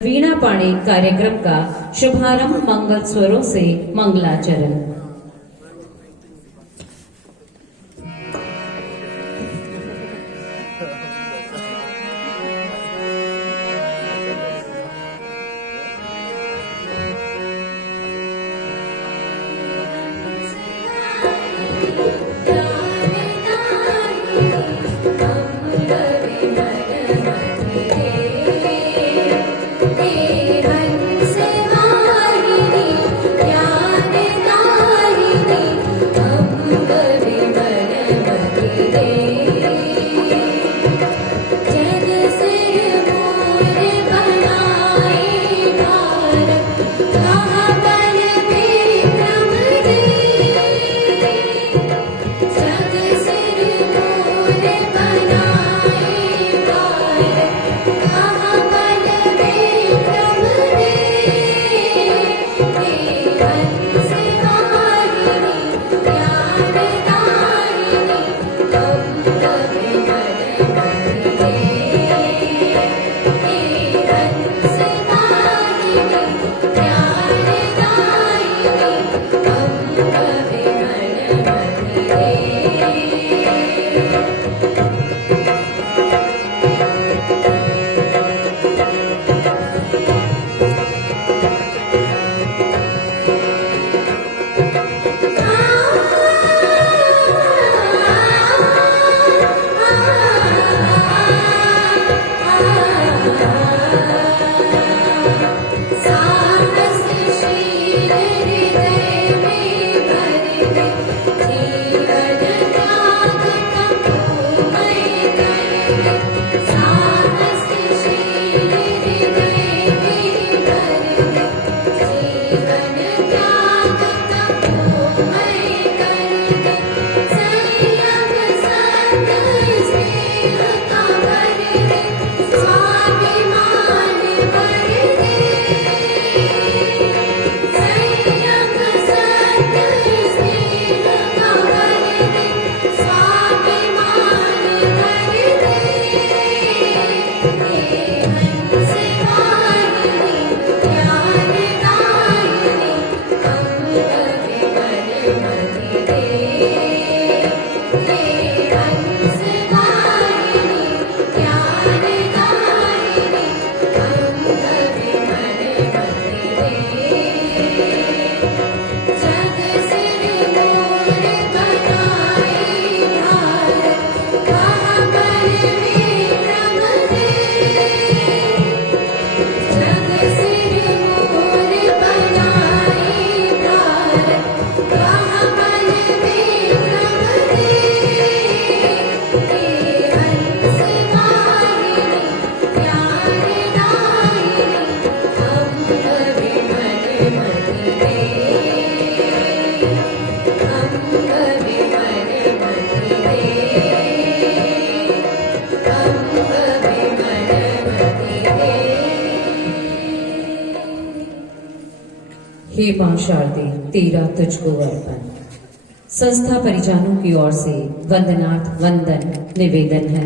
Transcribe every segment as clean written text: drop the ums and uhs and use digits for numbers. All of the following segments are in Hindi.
वीणा पाणी कार्यक्रम का शुभारंभ मंगल स्वरों से मंगलाचरण। हे मां शारदे, तेरा तुझको अर्पण। संस्था परिजनों की ओर से वंदनार्थ वंदन निवेदन है।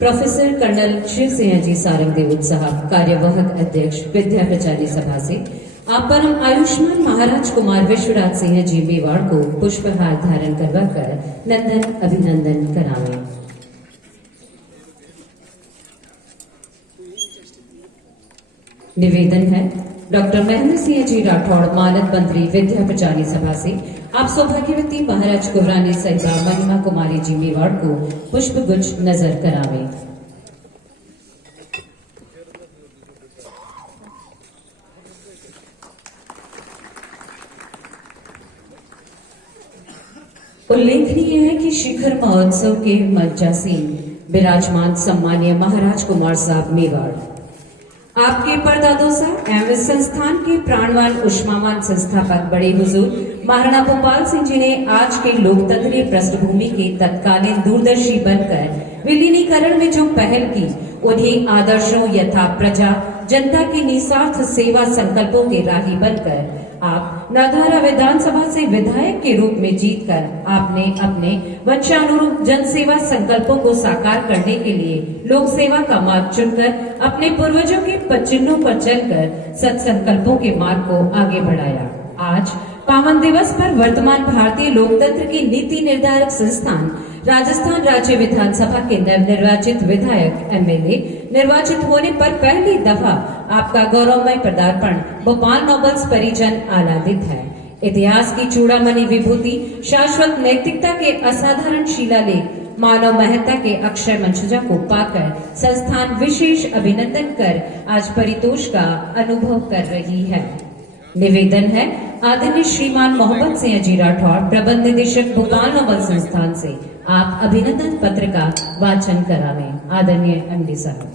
प्रोफेसर कर्नल शिव सिंह जी सारंगदेव उत्साह कार्यवाहक अध्यक्ष विद्या प्रचारी सभा से आप परम आयुष्मान महाराज कुमार विश्वराज सिंह जी मेवाड़ को पुष्पहार धारण करवाकर नंदन अभिनंदन करावे। निवेदन है डॉक्टर महेंद्र सिंह जी राठौड़ मानद मंत्री विद्या प्रचारी सभा से आप सौभाग्यवती महाराज कुहरानी सहिता महिमा कुमारी जी मेवाड़ को पुष्प गुच्छ नजर करावे। उल्लेखनीय है कि शिखर महोत्सव के मंचासीन विराजमान सम्मानीय महाराज कुमार साहब मेवाड़ आपके परदादोसा एवं इस संस्थान के प्राणवान उष्मावान संस्थापक बड़े हुजूर महाराणा भोपाल सिंह जी ने आज के लोकतंत्रीय पृष्ठभूमि के तत्कालीन दूरदर्शी बनकर विलीनीकरण में जो पहल की, उन्हें आदर्शों यथा प्रजा जनता के निस्वार्थ सेवा संकल्पों के राही बनकर आप नाधारा विधानसभा से विधायक के रूप में जीतकर आपने अपने वंशानुरूप जन सेवा संकल्पों को साकार करने के लिए लोक सेवा का मार्ग चुनकर अपने पूर्वजों के पद चिन्हों पर चलकर सत संकल्पों के मार्ग को आगे बढ़ाया। आज पावन दिवस पर वर्तमान भारतीय लोकतंत्र की नीति निर्धारक संस्थान राजस्थान राज्य विधानसभा के नवनिर्वाचित विधायक एमएलए निर्वाचित होने पर पहली दफा आपका गौरवमय पदार्पण भोपाल नोबल्स परिजन आह्लादित है। इतिहास की चूड़ामणि विभूति, शाश्वत नैतिकता के असाधारण शिलालेख, मानव महत्ता के अक्षय मंचजा को पाकर संस्थान विशेष अभिनंदन कर आज परितोष का अनुभव कर रही है। निवेदन है आदरणीय श्रीमान मोहम्मद सिंह जी राठौर, प्रबंध निदेशक भोपाल नोबल संस्थान से आप अभिनंदन पत्र का वाचन करावें। आदरणीय एमडी साहब।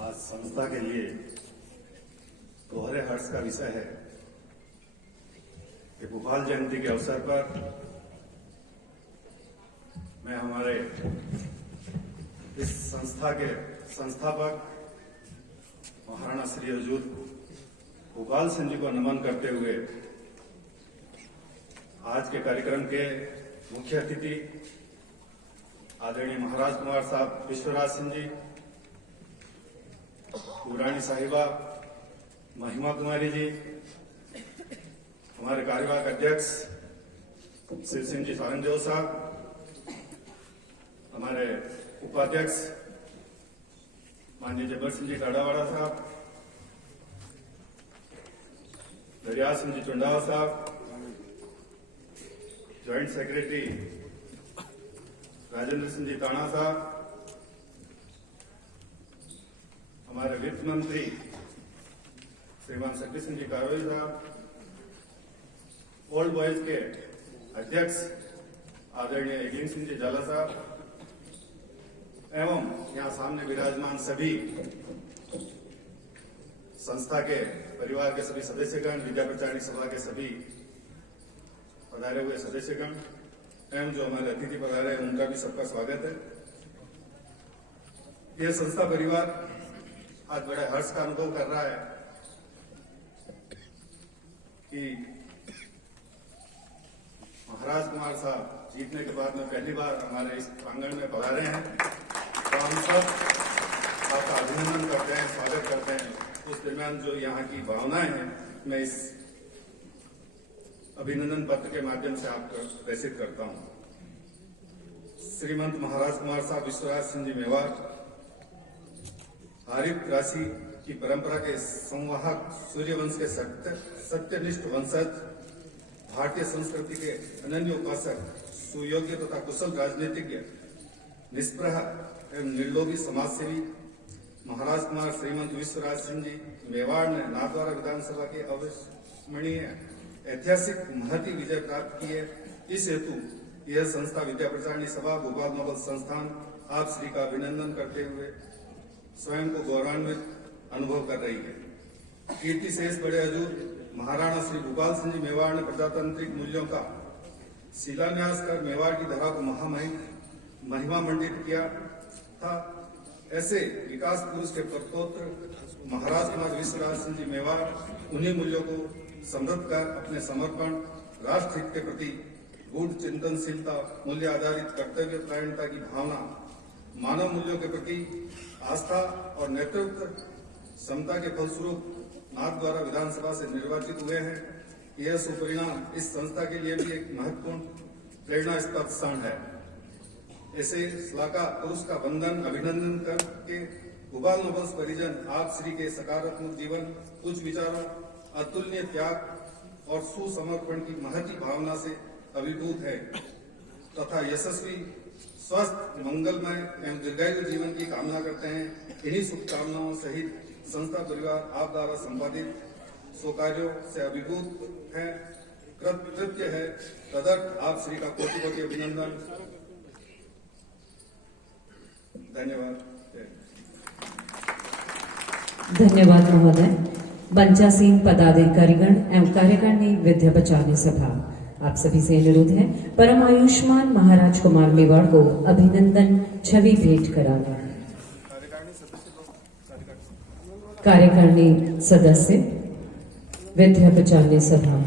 आज संस्था के लिए दोहरे हर्ष का विषय है कि भोपाल जयंती के अवसर पर मैं हमारे इस संस्था के संस्थापक महाराणा श्री हजूर भोपाल सिंह जी को नमन करते हुए आज के कार्यक्रम के मुख्य अतिथि आदरणीय महाराज कुमार साहब विश्वराज सिंह जी, पुरानी साहिबा महिमा कुमारी जी, हमारे कार्यवाहक अध्यक्ष शिव सिंह जी सारंगदेव साहब, हमारे उपाध्यक्ष माननीय जबर सिंह जी टाडावाड़ा साहब, दरिया सिंह जी चुंडावा साहब, ज्वाइंट सेक्रेटरी राजेंद्र सिंह जी ताना साहब, हमारे वित्त मंत्री श्रीमान शक्ति सिंह जी कारवाई साहब, ओल्ड बॉयज के अध्यक्ष आदरणीय एगिंग सिंह जी जाला साहब एवं यहाँ सामने विराजमान सभी संस्था के परिवार के सभी सदस्यगण, विद्या प्रचारणी सभा के सभी पधारे हुए सदस्यगण एवं जो हमारे अतिथि पधारे हैं उनका भी सबका स्वागत है। यह संस्था परिवार आज बड़े हर्ष का अनुभव कर रहा है कि महाराज कुमार साहब जीतने के बाद में पहली बार हमारे इस प्रांगण में पधारे हैं, तो हम सब आपका अभिनंदन करते हैं, स्वागत करते हैं। उस दरमियान जो यहाँ की भावनाएं हैं मैं इस अभिनंदन पत्र के माध्यम से आपको प्रेषित करता हूं। श्रीमंत महाराज कुमार साहब विश्वराज सिंह जी मेवाड़ हरित राशि की परंपरा के संवाहक, सूर्यवंश के सत्यनिष्ठ वंशज, भारतीय संस्कृति के अनन्य उपासक, सुयोग्य तथा कुशल राजनीतिज्ञ, निष्प्रह एवं निर्लोभी समाजसेवी महाराज कुमार श्रीमंत विश्वराज सिंह जी मेवाड़ ने नाथद्वारा विधानसभा के अविस्मरणीय ऐतिहासिक महती विजय प्राप्त की है। इस हेतु यह संस्था विद्या प्रचारणी सभा भोपाल नोबल संस्थान आप श्री का अभिनंदन करते हुए स्वयं को गौरवान्वित अनुभव कर रही है। कीर्ति शेष बड़े हजूर महाराणा श्री भोपाल सिंह जी मेवाड़ ने प्रजातांत्रिक मूल्यों का शिलान्यास कर मेवाड़ की धरा को महिमा मंडित किया था। ऐसे विकास पुरुष के प्रपौत्र महाराज कुमार विश्वराज सिंह जी मेवाड़ उन्हीं मूल्यों को समृद्ध कर अपने समर्पण, राष्ट्र हित के प्रति गूढ़ चिंतनशीलता, मूल्य आधारित कर्तव्य परायणता की भावना, मानव मूल्यों के प्रति आस्था और नेतृत्व क्षमता के फलस्वरूप नाथद्वारा विधानसभा से निर्वाचित हुए हैं। यह सुपरिणाम इस संस्था के लिए भी एक महत्वपूर्ण प्रेरणास्पद क्षण है। ऐसे श्लाघा पुरुष का वंदन अभिनंदन करके भोपाल नोबल्स परिजन आप श्री के सकारात्मक जीवन, उच्च विचारों, अतुलनीय त्याग और सुसमर्पण की महती भावना से अभिभूत है तथा यशस्वी, स्वस्थ, मंगलमय एवं दीर्घायु जीवन की कामना करते हैं। इन्हीं शुभकामनाओं सहित संस्था परिवार आप द्वारा संपादित कार्यों से अभिभूत है, कृतज्ञ है। तदर्थ आप श्री का कोटि कोटि अभिनंदन, धन्यवाद। धन्यवाद महोदय। बंचा सिंह पदाधिकारीगण एवं कार्यकारिणी विद्या प्रचारणी सभा आप सभी से अनुरोध है परम आयुष्मान महाराज कुमार मेवाड़ को अभिनंदन छवि भेंट कराना। कार्यकारिणी सदस्य विद्या प्रचारणी सभा।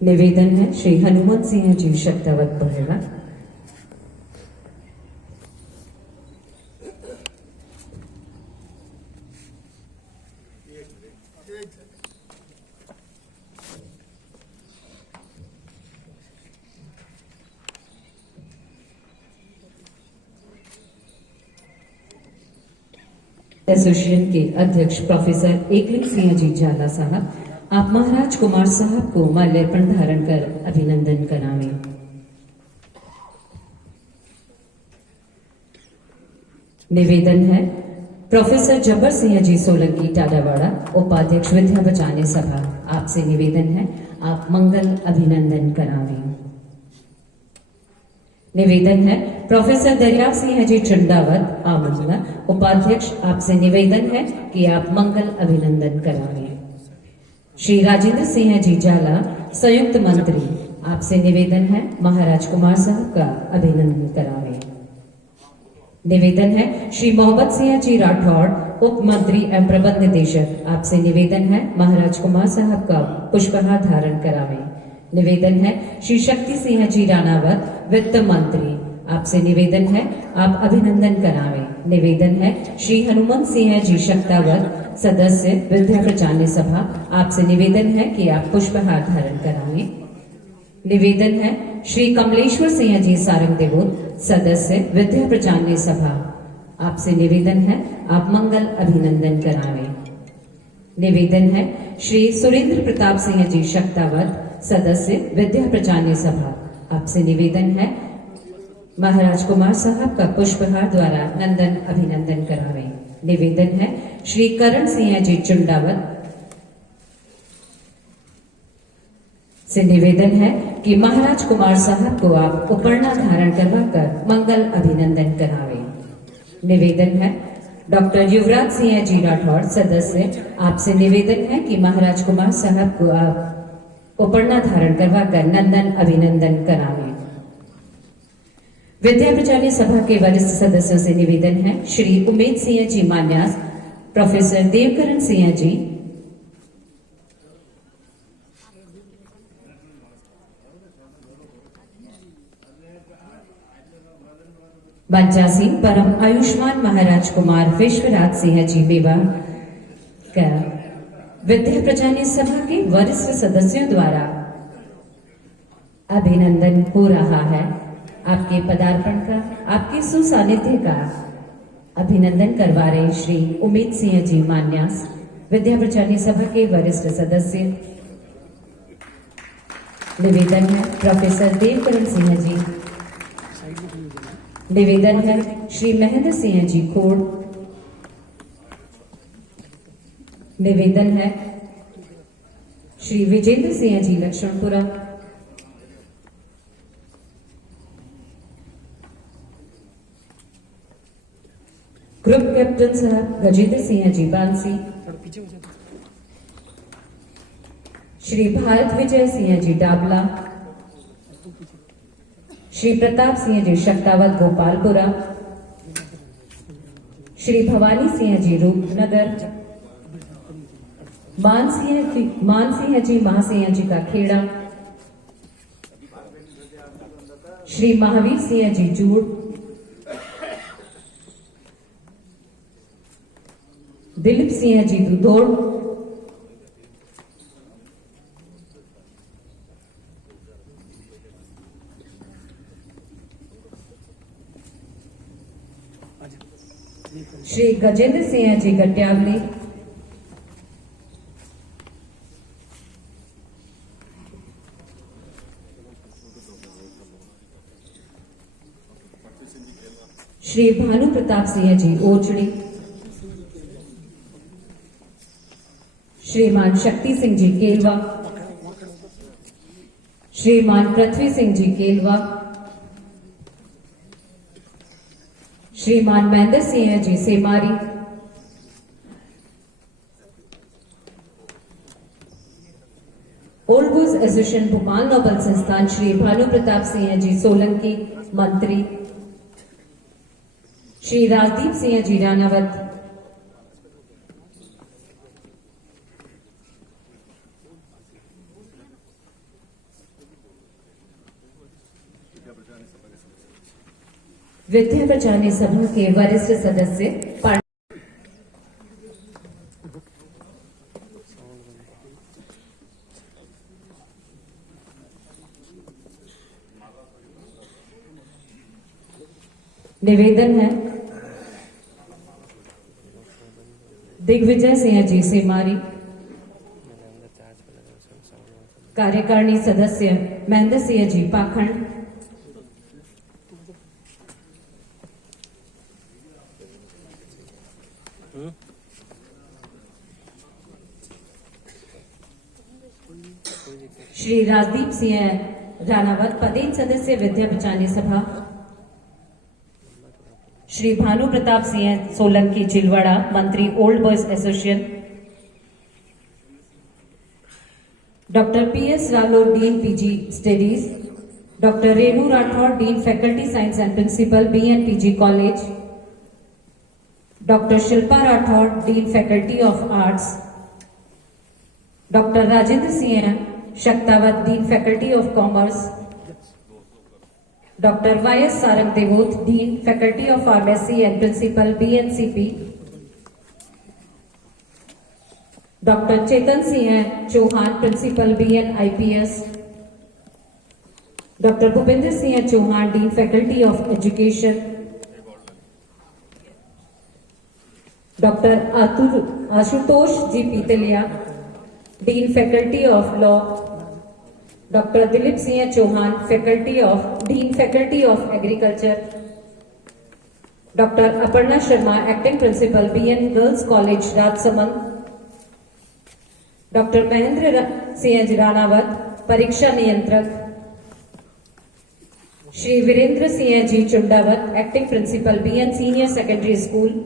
निवेदन है श्री हनुमंत सिंह जी शब्दावत पढ़ेगा। एसोसिएशन के अध्यक्ष प्रोफेसर एकलिंग सिंह जी झाला साहब, आप महाराज कुमार साहब को माल्यार्पण धारण कर अभिनंदन करावें। निवेदन है प्रोफेसर जब्बर सिंह जी सोलंकी टाडावाड़ा, उपाध्यक्ष विद्या बचाने सभा, आपसे निवेदन है आप मंगल अभिनंदन करावें। निवेदन है प्रोफेसर दरिया सिंह जी चंडावत आमला, उपाध्यक्ष, आपसे निवेदन है कि आप मंगल अभिनंदन करावें। श्री राजेंद्र सिंह जी झाला संयुक्त मंत्री, आपसे निवेदन है महाराज कुमार साहब का अभिनंदन करावें। निवेदन है श्री मोहम्मद सिंह जी राठौड़ उप मंत्री एवं प्रबंध निदेशक, आपसे निवेदन है महाराज कुमार साहब का पुष्पहार धारण करावें। निवेदन है श्री शक्ति सिंह जी राणावत वित्त मंत्री, आपसे निवेदन है आप अभिनंदन करावें। निवेदन है श्री हनुमंत सिंह जी शक्तावत सदस्य विद्या प्रचारणी सभा, आपसे निवेदन है कि आप पुष्पहार धारण करावें। निवेदन है श्री कमलेश्वर सिंह जी सारंग देवोत सदस्य विद्या प्रचारणी सभा, आपसे निवेदन है आप मंगल अभिनंदन करावें। निवेदन है श्री सुरेंद्र प्रताप सिंह जी शक्तावत सदस्य विद्या प्रचारणी सभा, आपसे निवेदन है महाराज कुमार साहब का पुष्पहार द्वारा नंदन अभिनंदन करावें। निवेदन है श्री करण सिंह जी चुंडावत से निवेदन है कि महाराज कुमार साहब को आप उपरना धारण करवाकर मंगल अभिनंदन करावें। निवेदन है डॉक्टर युवराज सिंह जी राठौड़ सदस्य, आपसे निवेदन है कि महाराज कुमार साहब को आप उपरना धारण करवाकर नंदन अभिनंदन करावें। विद्या प्रचारणी सभा के वरिष्ठ सदस्यों से निवेदन है श्री उमेद सिंह जी मान्यास, प्रोफेसर देवकरण सिंह जी, बंचासी परम आयुष्मान महाराज कुमार विश्वराज सिंह जी मेवा का विद्या प्रचारणी सभा के वरिष्ठ सदस्यों द्वारा अभिनंदन हो रहा है। आपके पदार्पण का, आपके सुसानिध्य का अभिनंदन करवा रहे श्री उमेद सिंह जी मान्यास, विद्या प्रचारणी सभा के वरिष्ठ सदस्य। निवेदन है प्रोफेसर देवकरण सिंह जी। निवेदन है श्री महेंद्र सिंह जी खोड़। निवेदन है श्री विजेंद्र सिंह जी लक्ष्मणपुरा। ग्रुप कैप्टन साहब गजेंद्र सिंह जी बांसी, श्री भारत विजय सिंह जी डाबला, श्री प्रताप सिंह जी शक्तावत गोपालपुरा, श्री भवानी सिंह जी रूपनगर, मान सिंह जी महासिंह जी का खेड़ा, श्री महावीर सिंह जी जूड़, दिलीप सिंह जी दुधोड़, श्री गजेंद्र सिंह जी गट्यावली, श्री भानु प्रताप सिंह जी ओचड़ी, श्रीमान शक्ति सिंह जी केलवा, श्रीमान पृथ्वी सिंह जी केलवा, श्रीमान Mahendra Singh ji Semari, old boys association Bhopal noble संस्थान श्री भानु प्रताप सिंह जी सोलंकी मंत्री, श्री राजदीप सिंह जी रानावत, विद्या प्रचारणी सभा के वरिष्ठ सदस्य निवेदन है दिग्विजय सिंह जी सेमारी, कार्यकारिणी सदस्य महेंद्र सिंह जी पाखंड, श्री राजदीप सिंह रानावत पदेन सदस्य विद्या प्रचारणी सभा, श्री भानु प्रताप सिंह सोलंकी चिलवाड़ा मंत्री old boys association, doctor PS Ralor dean PG studies, doctor Renu Rathore dean faculty science and principal BN PG college, doctor Shilpa Rathore dean faculty of arts, doctor Rajendra Singh Shaktawat dean faculty of commerce, doctor YS Sarang Devot dean faculty of pharmacy and principal BNCP, doctor Chetan Singh Chauhan principal BN IPS, doctor Bhupendra Singh Chauhan dean faculty of education, doctor Ashutosh ji Pitaliya dean faculty of law, doctor Dilip Singh Chauhan dean faculty of agriculture, doctor Aparna Sharma acting principal BN girls college Rajsamand, doctor Mahendra Singh Ranawat परीक्षा नियंत्रक, Shri Virendra Singh ji Chundawat acting principal BN senior secondary school,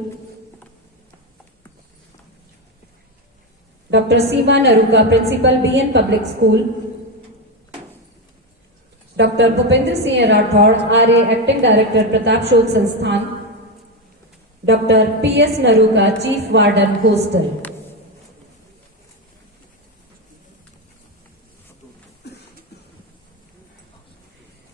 doctor Seema Naruka principal BN public school, doctor Bhupendra Singh Rathore Arya acting director Pratap Shodh Sansthan, doctor PS Naruka chief warden hostel.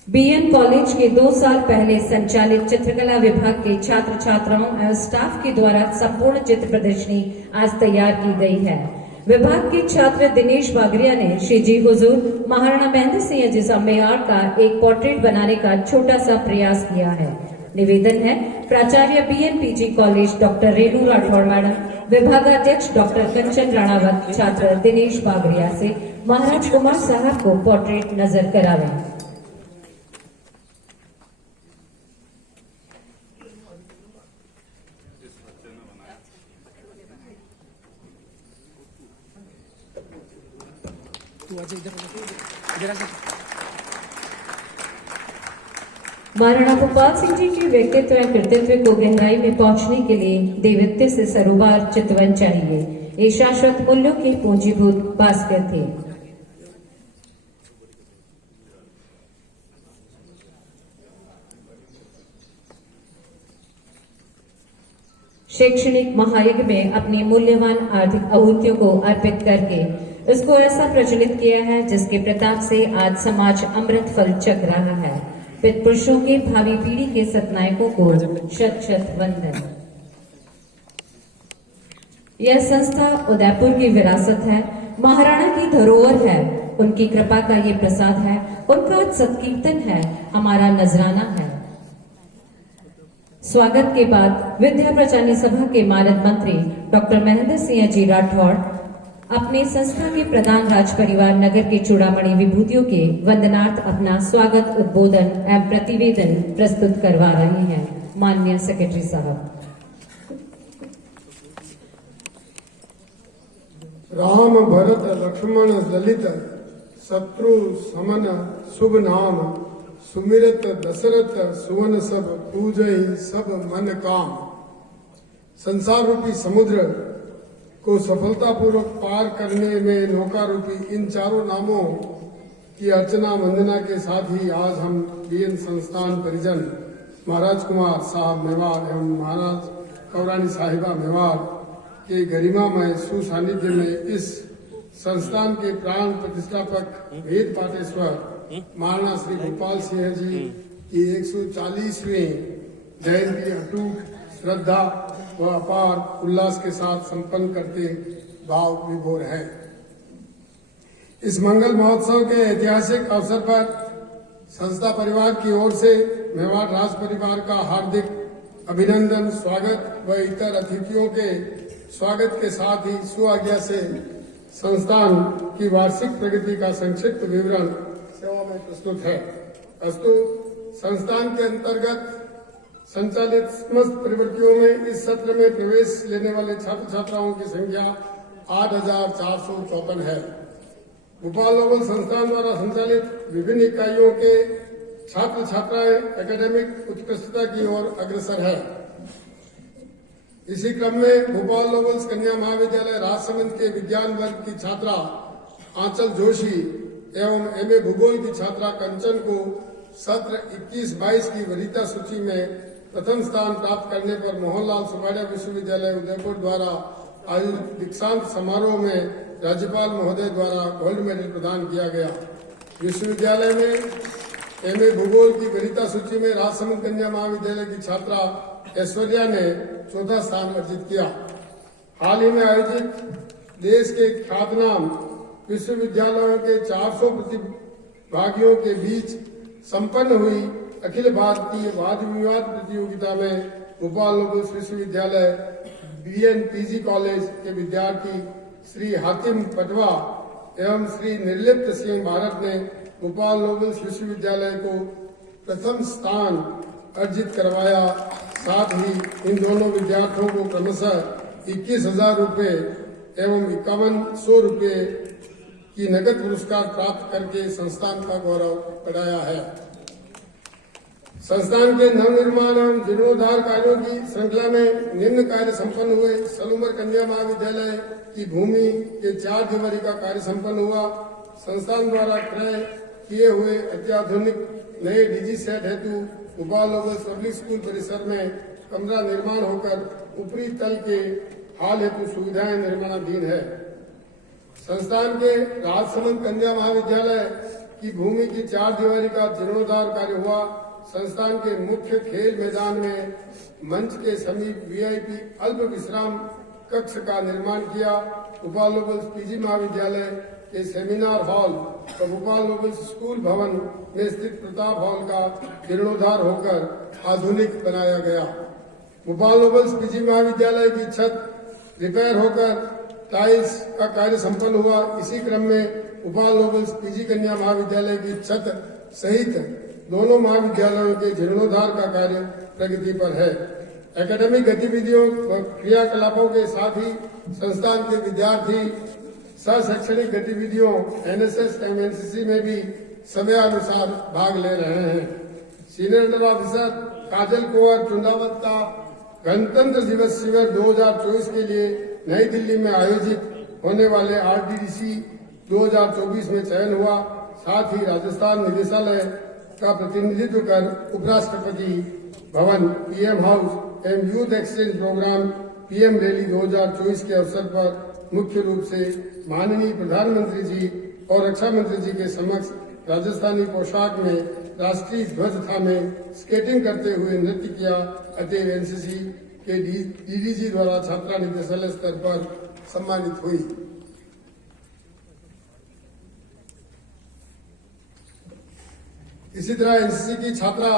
BN college के 2 साल पहले संचालित चित्रकला विभाग के छात्र छात्राओं एवं स्टाफ के द्वारा संपूर्ण चित्र प्रदर्शनी आज तैयार की गई है। विभाग के छात्र दिनेश बागरिया ने श्री जी हुजूर महाराणा महेंद्र सिंह जी मेवाड़ का एक पोर्ट्रेट बनाने का छोटा सा प्रयास किया है। निवेदन है प्राचार्य BN PG college doctor Renu Rathore madam, विभागाध्यक्ष डॉक्टर कंचन राणावत, छात्र दिनेश बागरिया से महाराज कुमार साहब को पोर्ट्रेट नजर करावें। महाराणा भोपाल सिंह जी के व्यक्तित्व एवं कृतित्व को गहराई में पहुंचने के लिए देवत्व से सरोबार चितवन चाहिए। ये शाश्वत मूल्यों के पूंजीभूत भास्कर थे। शैक्षणिक महायज्ञ में अपनी मूल्यवान आर्थिक आहुतियों को अर्पित करके इसको ऐसा प्रज्वलित किया है जिसके प्रताप से आज समाज अमृत फल चख रहा है। पितृपुरुषों के भावी पीढ़ी के सतनायकों को शत शत वंदन। यह संस्था उदयपुर की विरासत है, महाराणा की धरोहर है, उनकी कृपा का ये प्रसाद है, उनका सत्कीर्तन है, हमारा नजराना है। स्वागत के बाद विद्या प्रचारणी सभा के मानद मंत्री डॉक्टर महेंद्र सिंह जी राठौड़ अपने संस्था के प्रधान राज परिवार नगर के चूड़ामणि विभूतियों के वंदनार्थ अपना स्वागत उद्बोधन एवं प्रतिवेदन प्रस्तुत करवा रहे हैं। माननीय सेक्रेटरी साहब। राम भरत लक्ष्मण ललित शत्रु समन शुभ नाम, सुमिरत दशरथ सुवन सब, पूजहि सब मन काम। संसार रूपी समुद्र को सफलतापूर्वक पार करने में नौका रूपी इन चारों नामों की अर्चना वंदना के साथ ही आज हम बीएन संस्थान परिजन महाराज कुमार साहब मेवाड़ एवं महाराज कौरानी साहिबा मेवाड़ के गरिमामय सुसानिध्य में इस संस्थान के प्राण प्रतिष्ठापक वेद पाटेश्वर महाराणा श्री गोपाल सिंह जी की 140वीं जयंती अटूट श्रद्धा व अपार उल्लास के साथ संपन्न करते भाव विभोर है। इस मंगल महोत्सव के ऐतिहासिक अवसर पर संस्था परिवार की ओर से मेवाड़ राज परिवार का हार्दिक अभिनंदन, स्वागत व इतर अतिथियों के स्वागत के साथ ही सुआज्ञा से संस्थान की वार्षिक प्रगति का संक्षिप्त विवरण सेवा में प्रस्तुत है। अस्तु संस्थान के अंतर्गत संचालित समस्त प्रवृत्तियों में इस सत्र में प्रवेश लेने वाले छात्र छात्राओं की संख्या 8,454 है। भोपाल नोबल संस्थान द्वारा संचालित विभिन्न इकाइयों के छात्र छात्राएं एकेडमिक उत्कृष्टता की ओर अग्रसर है। इसी क्रम में भोपाल नोबल्स कन्या महाविद्यालय राजसमंद के विज्ञान वर्ग की छात्रा आंचल जोशी एवं एमए भूगोल की छात्रा कंचन को सत्र 21-22 की वरीयता सूची में प्रथम स्थान प्राप्त करने पर मोहनलाल सुबाड़िया विश्वविद्यालय उदयपुर द्वारा आयोजित दीक्षांत समारोह में राज्यपाल महोदय द्वारा गोल्ड मेडल प्रदान किया गया। विश्वविद्यालय में एमए भूगोल की वरीयता सूची में राजसमंद कन्या महाविद्यालय की छात्रा ऐश्वर्या ने चौथा स्थान अर्जित किया। हाल ही में आयोजित देश के ख्यातनाम विश्वविद्यालयों के 400 प्रतिभागियों के बीच संपन्न हुई अखिल भारतीय वाद विवाद प्रतियोगिता में भोपाल नोबल्स विश्वविद्यालय बीएन पीजी कॉलेज के विद्यार्थी श्री हातिम पटवा एवं श्री निर्लिप्त सिंह भारत ने भोपाल नोबल्स विश्वविद्यालय को प्रथम स्थान अर्जित करवाया। साथ ही इन दोनों विद्यार्थियों को क्रमशः 21,000 रुपये एवं 5100 रुपये की नगद पुरस्कार प्राप्त करके संस्थान का गौरव बढ़ाया है। संस्थान के नवनिर्माण एवं जीर्णोद्धार कार्यों की श्रृंखला में निम्न कार्य संपन्न हुए। सलूमर कन्या महाविद्यालय की भूमि के 4 दिवारी का कार्य संपन्न हुआ। संस्थान द्वारा क्रय किए हुए अत्याधुनिक नए डीजी सेट हेतु भोपाल नोबल्स पब्लिक स्कूल परिसर में कमरा निर्माण होकर ऊपरी तल के हाल हेतु सुविधाएं निर्माणाधीन है। संस्थान के राजसमंद कन्या महाविद्यालय की भूमि की 4 दिवारी का जीर्णोद्धार कार्य हुआ। संस्थान के मुख्य खेल मैदान में मंच के समीप वीआईपी अल्प विश्राम कक्ष का निर्माण किया। भोपाल नोबल्स पीजी महाविद्यालय के सेमिनार हॉल और भोपाल नोबल्स स्कूल भवन में स्थित प्रताप हॉल का जीर्णोद्धार होकर आधुनिक बनाया गया। भोपाल नोबल्स पीजी महाविद्यालय की छत रिपेयर होकर टाइल्स का कार्य संपन्न हुआ। इसी क्रम में भोपाल नोबल्स पीजी कन्या महाविद्यालय की छत सहित दोनों महाविद्यालयों के जीर्णोद्धार का कार्य प्रगति पर है। एकेडमिक गतिविधियों व क्रियाकलापों के साथ ही संस्थान के विद्यार्थी सह शैक्षणिक गतिविधियों एनएसएस एवं एनसीसी में भी समयानुसार भाग ले रहे हैं। सीनियर अंडर ऑफिसर काजल कुंवर चुंडावत का गणतंत्र दिवस शिविर 2024 के लिए नई दिल्ली में आयोजित होने वाले आरडीडीसी 2024 में चयन हुआ। साथ ही राजस्थान निदेशालय का प्रतिनिधित्व कर उपराष्ट्रपति भवन, पीएम हाउस एवं youth exchange program PM rally 2024 के अवसर पर मुख्य रूप से माननीय प्रधानमंत्री जी और रक्षा मंत्री जी के समक्ष राजस्थानी पोशाक में राष्ट्रीय ध्वज थामे स्केटिंग करते हुए नृत्य किया। अतएव एनसीसी के डीडीजी द्वारा छात्रा निदेशालय स्तर पर सम्मानित हुई। इसी तरह एनसीसी की छात्रा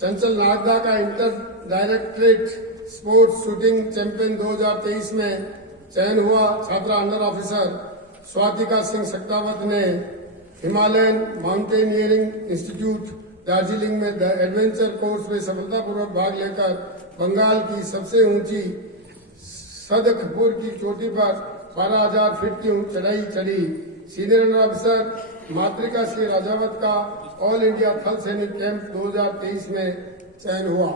चंचल नागदा का inter directorate sports shooting champion 2023 में चयन हुआ। छात्रा अंडर ऑफिसर स्वातिका सिंह सक्तावत ने हिमालयन माउंटेनियरिंग इंस्टीट्यूट दार्जिलिंग में एडवेंचर कोर्स में सफलतापूर्वक भाग लेकर बंगाल की सबसे ऊंची सदकपुर की चोटी पर 12,000 फीट की चढ़ाई चढ़ी। सीनियर अंडर ऑफिसर मातृका श्री राजावत का ऑल इंडिया थल सैनिक कैंप 2023 में चयन हुआ।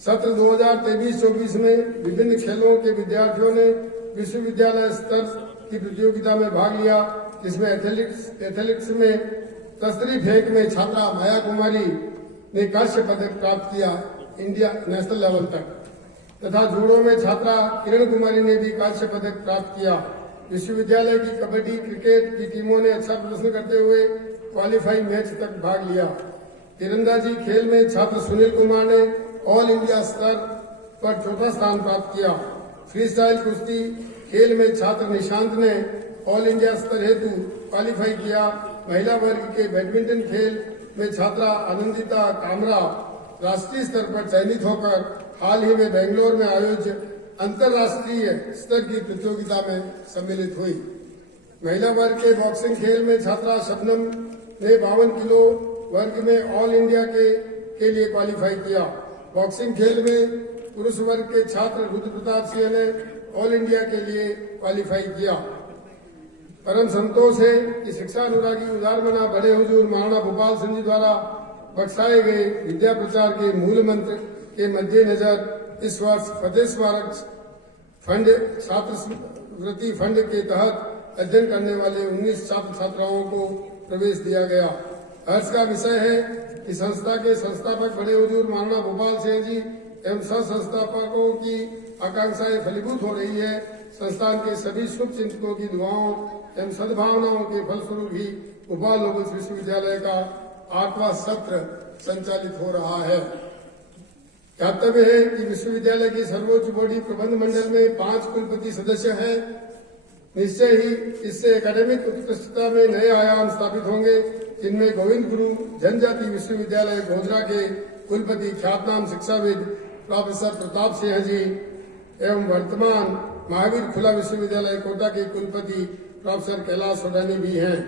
सत्र 2023-24 में विभिन्न खेलों के विद्यार्थियों ने विश्वविद्यालय स्तर की प्रतियोगिता में भाग लिया, जिसमें एथलेटिक्स में तस्तरी फेंक में छात्रा माया कुमारी ने कांस्य पदक प्राप्त किया इंडिया नेशनल लेवल तक, तथा जूडो में छात्रा किरण कुमारी ने भी कांस्य पदक प्राप्त किया। विश्वविद्यालय की कबड्डी क्रिकेट की टीमों ने अच्छा प्रदर्शन करते हुए क्वालिफाइंग मैच तक भाग लिया। तीरंदाजी खेल में छात्र सुनील कुमार ने ऑल इंडिया स्तर पर चौथा स्थान प्राप्त किया। फ्री स्टाइल कुश्ती खेल में छात्र निशांत ने ऑल इंडिया स्तर हेतु क्वालिफाई किया। महिला वर्ग के बैडमिंटन खेल में छात्रा आनंदिता कामरा राष्ट्रीय स्तर पर चयनित होकर हाल ही में बेंगलोर में आयोजित अंतर्राष्ट्रीय स्तर की प्रतियोगिता में सम्मिलित हुई। महिला वर्ग के बॉक्सिंग खेल में छात्रा शबनम ने 52 किलो वर्ग में ऑल इंडिया के लिए क्वालिफाई किया। बॉक्सिंग खेल में पुरुष वर्ग के छात्र रुद्र प्रताप सिंह ने ऑल इंडिया के लिए क्वालिफाई किया। परम संतोष है कि शिक्षा अनुरागी उदार मना बड़े हुजूर महाराणा भोपाल सिंह जी द्वारा बख्शाए गए विद्या प्रचार के मूल मंत्र के मद्देनजर इस वर्ष फतेह स्मारक फंड छात्रवृत्ति फंड के तहत अध्ययन करने वाले 19 छात्र छात्राओं को प्रवेश दिया गया। हर्ष का विषय है कि संस्था के संस्थापक बड़े हुजूर महाराणा भोपाल सिंह जी एवं सह संस्थापकों की आकांक्षाएं फलीभूत हो रही है। संस्थान के सभी शुभ चिंतकों की दुआओं एवं सद्भावनाओं के फलस्वरूप ही भोपाल नोबल्स विश्वविद्यालय का 8वां सत्र संचालित हो रहा है। ध्यातव्य है कि विश्वविद्यालय की सर्वोच्च बॉडी प्रबंध मंडल में 5 कुलपति सदस्य हैं। निश्चय ही इससे एकेडमिक उत्कृष्टता में नए आयाम स्थापित होंगे, जिनमें गोविंद गुरु जनजाति विश्वविद्यालय गोधरा के कुलपति ख्यातनाम शिक्षाविद प्रोफेसर प्रताप सिंह जी एवं वर्तमान महावीर खुला विश्वविद्यालय कोटा के कुलपति प्रोफेसर कैलाश सोडानी भी हैं।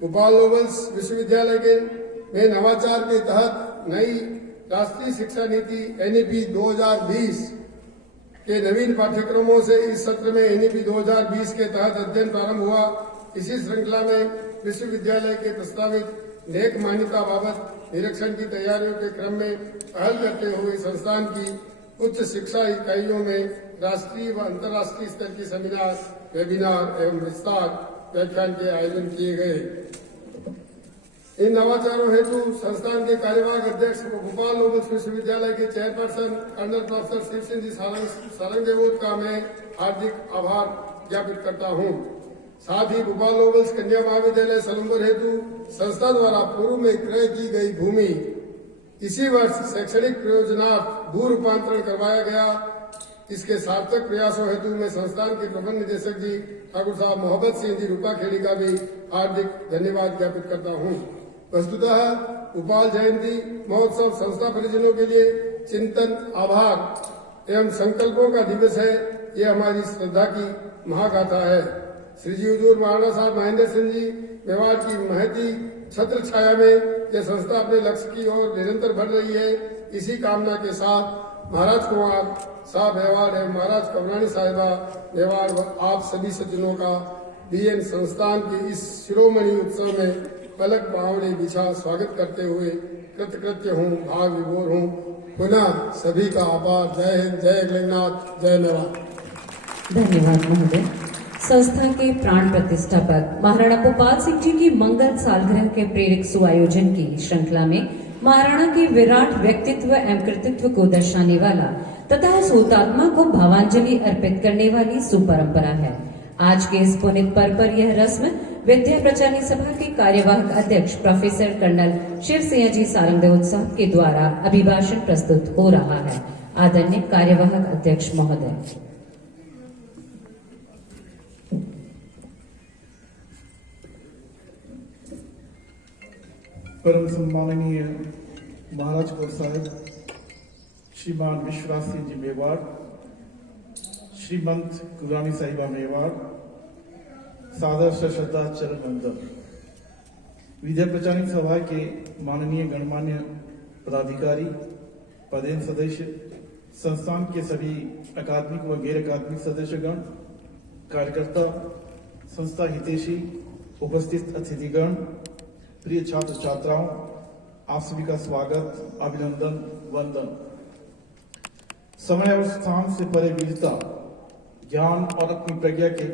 भोपाल नोबल्स विश्वविद्यालय के में नवाचार के तहत नई राष्ट्रीय शिक्षा नीति एनईपी 2020 के नवीन पाठ्यक्रमों से इस सत्र में एनईपी 2020 के तहत अध्ययन प्रारंभ हुआ। इसी श्रृंखला में विश्वविद्यालय के प्रस्तावित नेक मान्यता बाबत निरीक्षण की तैयारियों के क्रम में पहल करते हुए संस्थान की उच्च शिक्षा इकाइयों में राष्ट्रीय व अंतर्राष्ट्रीय स्तर के सेमिनार, वेबिनार एवं विस्तार व्याख्यान के आयोजन किए गए। इन नवाचारों हेतु संस्थान के कार्यवाहक अध्यक्ष व भोपाल नोबल्स विश्वविद्यालय के chairperson colonel professor Shiv Singh ji Sarang Devot का मैं हार्दिक आभार ज्ञापित करता हूँ। साथ ही भोपाल नोबल्स कन्या महाविद्यालय सलूम्बर हेतु संस्था द्वारा पूर्व में क्रय की गई भूमि इसी वर्ष शैक्षणिक प्रयोजनार्थ भू रूपांतरण करवाया गया। इसके सार्थक प्रयासों हेतु मैं संस्थान के प्रबंध निदेशक जी ठाकुर साहब मोहब्बत सिंह जी रूपाखेड़ी का भी हार्दिक धन्यवाद ज्ञापित करता हूँ। वस्तुतः भोपाल जयंती महोत्सव संस्था परिजनों के लिए चिंतन, आभार एवं संकल्पों का दिवस है। ये हमारी श्रद्धा की महागाथा है। श्री जी हुजूर महाराणा साहब महेंद्र सिंह जी मेवाड़ की महती छत्र छाया में यह संस्था अपने लक्ष्य की ओर निरंतर बढ़ रही है। इसी कामना के साथ महाराज कुमार साहब मेवाड़ एवं महाराज कवरानी साहिबा मेवाड़ व आप सभी सज्जनों का बीएन संस्थान के इस शिरोमणि उत्सव में पलक पावड़े बिछा स्वागत करते हुए कृतकृत्य हूँ, भाव विभोर हूँ। पुनः सभी का आभार। जय हिंद, जय गणनाथ, जय मेवाड़। धन्यवाद महोदय। संस्था के प्राण प्रतिष्ठापक महाराणा भोपाल सिंह जी की मंगल सालगिरह के प्रेरक सुआयोजन की श्रृंखला में महाराणा के विराट व्यक्तित्व एवं कृतित्व को दर्शाने वाला तथा उस हुतात्मा को भावांजलि अर्पित करने वाली सुपरंपरा है। आज के इस पुनित पर्व पर यह रस्म विद्या प्रचारणी सभा के कार्यवाहक अध्यक्ष प्रोफेसर कर्नल शिव सिंह जी सारंगदेव साहब के द्वारा अभिभाषण प्रस्तुत हो रहा है। आदरणीय कार्यवाहक अध्यक्ष महोदय। परम सम्माननीय महाराज कौर साहब, श्रीमान विश्वराज सिंह जी मेवाड़, श्रीमंत कुरानी साहिबा मेवाड़, सादर श्रद्धा चरण वंदन। विद्या प्रचारणी सभा के माननीय गणमान्य पदाधिकारी, पदेन सदस्य, संस्थान के सभी अकादमिक व गैर अकादमिक सदस्यगण, कार्यकर्ता, संस्था हितैषी उपस्थित अतिथिगण, प्रिय छात्र छात्राओं, आप सभी का स्वागत, अभिनंदन, वंदन। समय और स्थान से परे वीरता, ज्ञान और अपनी प्रजा के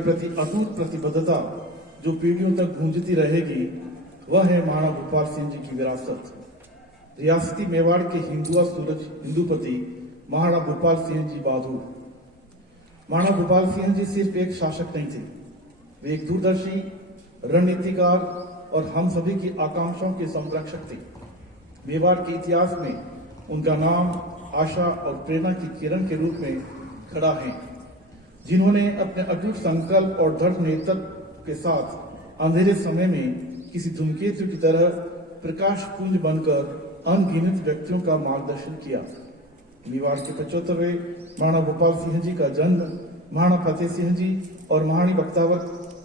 प्रति अटूट प्रतिबद्धता जो पीढ़ियों तक गूंजती रहेगी, वह है महाराणा भूपाल सिंह जी की विरासत। रियासती मेवाड़ के हिंदूपति महाराणा भूपाल सिंह जी बहादुर। महाराणा भूपाल सिंह जी सिर्फ एक शासक नहीं थे, वे एक दूरदर्शी रणनीतिकार और हम सभी की आकांक्षाओं के संरक्षक थे। मेवाड़ के इतिहास में उनका नाम आशा और प्रेरणा की किरण के रूप में खड़ा है, जिन्होंने अपने अटूट संकल्प और दृढ़ नेतृत्व के साथ अंधेरे समय में किसी धूमकेतु की तरह प्रकाश पुंज बनकर अनगिनत व्यक्तियों का मार्गदर्शन किया। मेवाड़ के 75वें महाराणा भूपाल सिंह जी का जन्म महाराणा फतेह सिंह जी और महारानी बख्तावर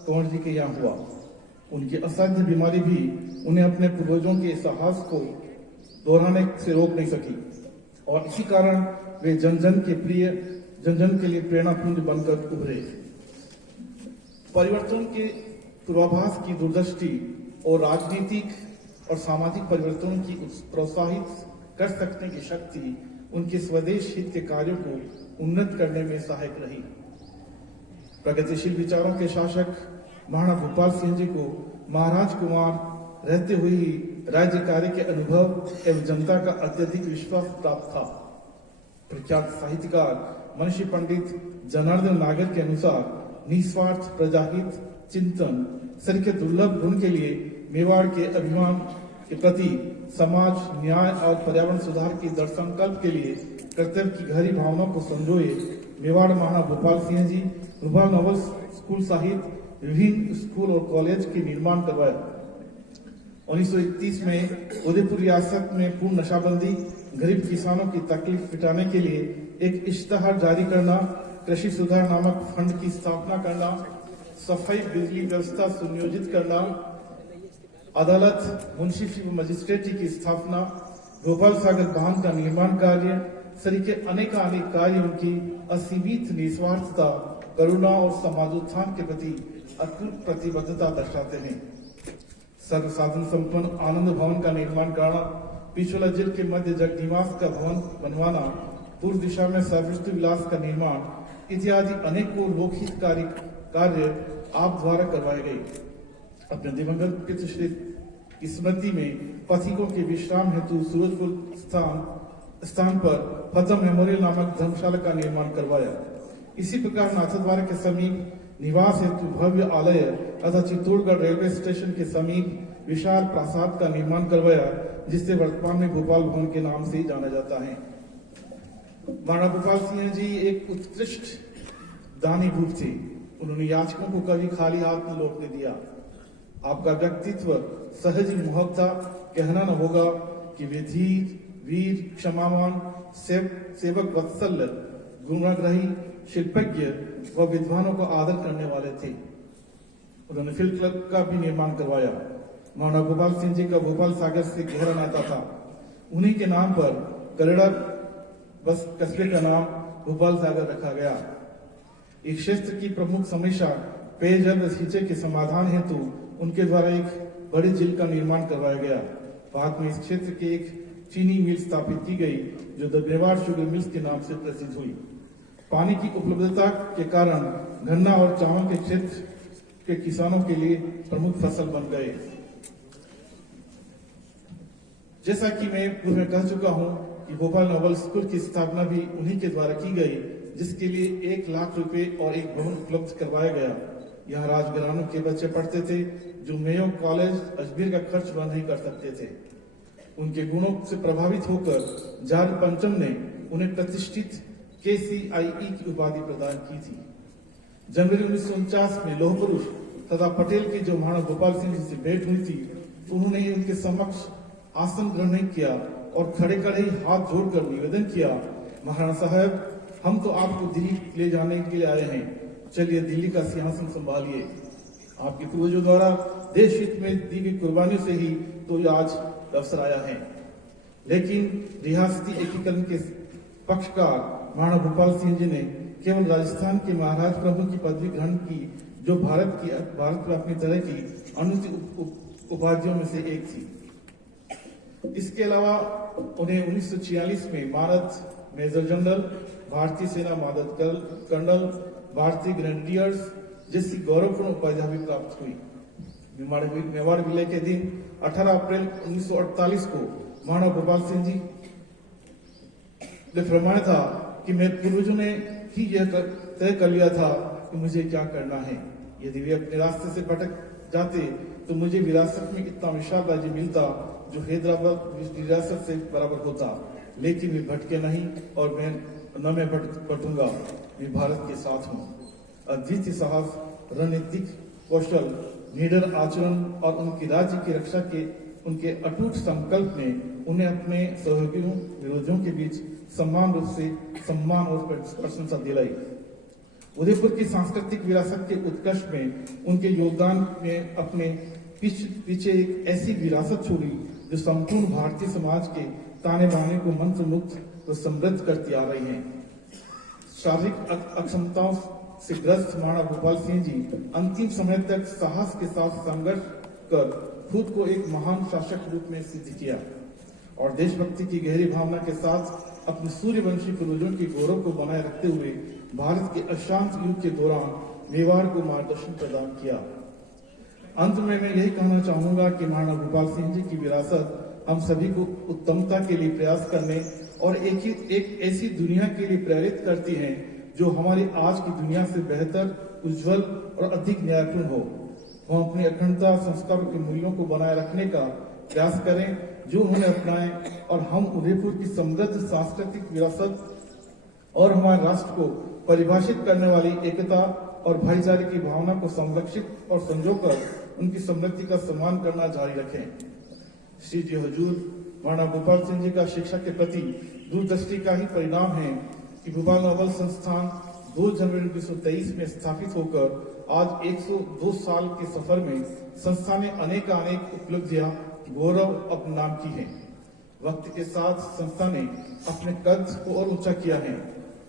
कंवर जी के यहाँ हुआ। उनकी असाध्य बीमारी भी उन्हें अपने पूर्वजों के साहस को दोहराने से रोक नहीं सकी और इसी कारण वे जन जन के लिए प्रेरणा पुंज बनकर उभरे। परिवर्तन के पूर्वाभास की दूरदृष्टि और राजनीतिक और सामाजिक परिवर्तनों की प्रोत्साहित कर सकने की शक्ति उनके स्वदेश हित के कार्यों को उन्नत करने में सहायक रही। प्रगतिशील विचारों के शासक महाराणा भूपाल सिंह जी को महाराज कुमार रहते हुए ही राज्य कार्य के अनुभव एवं जनता का अत्यधिक विश्वास प्राप्त था। प्रख्यात साहित्यकार मनीषी पंडित जनार्दन नागर के अनुसार निस्वार्थ प्रजाहित चिंतन सर के दुर्लभ गुण के लिए मेवाड़ के अभिमान के प्रति समाज न्याय और पर्यावरण सुधार के दृढ़ संकल्प के लिए कर्तव्य की गहरी भावनाओं को संजोए मेवाड़ महाराणा भूपाल सिंह जी भोपाल नोबल स्कूल सहित विभिन्न स्कूल और कॉलेज के निर्माण करवाया। 1931 में उदयपुर रियासत में पूर्ण नशाबंदी, गरीब किसानों की तकलीफ मिटाने के लिए एक इश्तहार जारी करना, कृषि सुधार नामक फंड की स्थापना करना, सफाई बिजली व्यवस्था सुनियोजित करना, अदालत मुंशिफी मजिस्ट्रेटी की स्थापना, भोपाल सागर बांध का निर्माण कार्य सरीके अनेक कार्य उनकी असीमित निस्वार्थता, करुणा और समाजोत्थान के प्रति अटूट प्रतिबद्धता दर्शाते हैं। सर्व साधन संपन्न आनंद भवन का निर्माण कराना, पिछोला जेल के मध्य जगनिवास का भवन बनवाना, पूर्व दिशा में सर्वृष्टि विलास का निर्माण इत्यादि अनेकों लोकहित कार्य आप द्वारा करवाए गए। अपने दिवंगत पितृश्री की स्मृति में पथिकों के विश्राम हेतु सूरजपुर स्थान पर फतह मेमोरियल नामक धर्मशाला का निर्माण करवाया। इसी प्रकार नाथद्वारा के समीप निवास हेतु भव्य आलय तथा चित्तौड़गढ़ रेलवे स्टेशन के समीप विशाल प्रासाद का निर्माण करवाया, जिसे वर्तमान में भोपाल भवन के नाम से जाना जाता है। महाराणा भूपाल सिंह जी एक उत्कृष्ट दानी भूप थे। उन्होंने याचकों को कभी खाली हाथ न लौटने दिया। आपका व्यक्तित्व सहज ही मुहब था। कहना न होगा कि वे धीर, वीर, क्षमावान, सेवक वत्सल, गुणाग्रही, शिल्पज्ञ व विद्वानों को आदर करने वाले थे। उन्होंने फिल्म क्लब का भी निर्माण करवाया। महाराणा भूपाल सिंह जी का भोपाल सागर से गहरा नाता था। उन्हीं के नाम पर करेड़ा बस कस्बे का नाम भोपाल सागर रखा गया। इस क्षेत्र की प्रमुख समस्या पेयजल व सिंचाई के समाधान हेतु उनके द्वारा एक बड़ी झील का निर्माण करवाया गया। बाद में इस क्षेत्र के एक चीनी मिल स्थापित की गई, जो द मेवाड़ शुगर मिल्स के नाम से प्रसिद्ध हुई। पानी की उपलब्धता के कारण गन्ना और चावल के क्षेत्र के किसानों के लिए प्रमुख फसल बन गए। जैसा कि मैं पूर्व में कह चुका हूं कि भोपाल नोबल स्कूल की स्थापना भी उन्हीं के द्वारा की गई, जिसके लिए 1 लाख रुपए और एक भवन उपलब्ध करवाया गया। यहाँ राजघरानों के बच्चे पढ़ते थे, जो मेयो कॉलेज अजमेर का खर्च वह नहीं कर सकते थे। उनके गुणों से प्रभावित होकर जारी पंचम ने उन्हें प्रतिष्ठित KCIE की उपाधि प्रदान की थी। जनवरी 1949 में लोह पुरुष तथा पटेल की जो महाराणा भोपाल सिंह जी से भेंट हुई थी, उन्होंने उनके समक्ष आसन ग्रहण किया और खड़े खड़े हाथ जोड़कर निवेदन किया, महाराणा साहब, हम तो आपको दिल्ली ले जाने के लिए आए हैं, चलिए दिल्ली का सिंहासन संभालिए। आपके पूर्वजों द्वारा देश हित में दी गई कुर्बानियों से ही तो आज अवसर आया है। लेकिन रियासती एकीकरण के पक्षकार महाराणा भोपाल सिंह जी ने केवल राजस्थान के महाराज प्रभु की पदवी ग्रहण की जो भारत पर अपनी तरह की अनूठी उपाधियों में से एक थी। इसके अलावा उन्हें 1946 में मानद मेजर जनरल, भारतीय सेना मानद कर्नल, भारतीय ग्रेनेडियर्स जैसी गौरवपूर्ण उपाधियां भी प्राप्त हुई। मेवाड़ विलय के दिन 18 अप्रैल 1948 को महाराणा गोपाल सिंह जी ने फरमाया था कि मेरे पूर्वजों ने ही यह तय कर लिया था कि मुझे क्या करना है। यदि वे अपने रास्ते से भटक जाते तो मुझे विरासत में इतना विशाल राज्य मिलता जो हैदराबाद विरासत से बराबर होता, लेकिन वे भटके नहीं और मैं भटूंगा। वे भारत के साथ हूँ। अद्वितीय साहस, रणनीतिक कौशल, निडर आचरण और उनकी राज्य की रक्षा के उनके अटूट संकल्प ने उन्हें अपने सहयोगियों विरोधियों के बीच समान रूप से सम्मान और प्रशंसा दिलाई। उदयपुर की सांस्कृतिक विरासत के उत्कर्ष में उनके योगदान ने अपने पीछे एक ऐसी विरासत छोड़ी जो संपूर्ण भारतीय समाज के ताने बाने को मंत्र मुक्त व समृद्ध करती आ रही है। शारीरिक अक्षमताओं से ग्रस्त महाराणा गोपाल सिंह जी अंतिम समय तक साहस के साथ संघर्ष कर खुद को एक महान शासक रूप में सिद्ध किया और देशभक्ति की गहरी भावना के साथ अपने सूर्यवंशी पूर्वजों के गौरव को बनाए रखते हुए भारत के अशांत युग के दौरान मेवाड़ को मार्गदर्शन प्रदान किया। अंत में मैं यही कहना चाहूंगा कि महाराणा गोपाल सिंह जी की विरासत हम सभी को उत्तमता के लिए प्रयास करने और एक ऐसी दुनिया के लिए प्रेरित करती है जो हमारी आज की दुनिया से बेहतर, उज्जवल और अधिक न्यायपूर्ण हो। हम अपनी अखंडता, संस्कारों के मूल्यों को बनाए रखने का प्रयास करें जो उन्होंने अपनाए और हम उदयपुर की समृद्ध सांस्कृतिक विरासत और हमारे राष्ट्र को परिभाषित करने वाली एकता और भाईचारे की भावना को संरक्षित और संजोकर उनकी समृद्धि का सम्मान करना जारी रखें। श्री जी हजूर महाराणा गोपाल सिंह जी का शिक्षा के प्रति दूरदृष्टि का ही परिणाम है कि भोपाल नोबल संस्थान 2 जनवरी 1923 में स्थापित होकर आज 102 साल के सफर में संस्था ने अनेक उपलब्धियां गौरव अपने नाम की है। वक्त के साथ संस्था ने अपने कद को और ऊंचा किया है।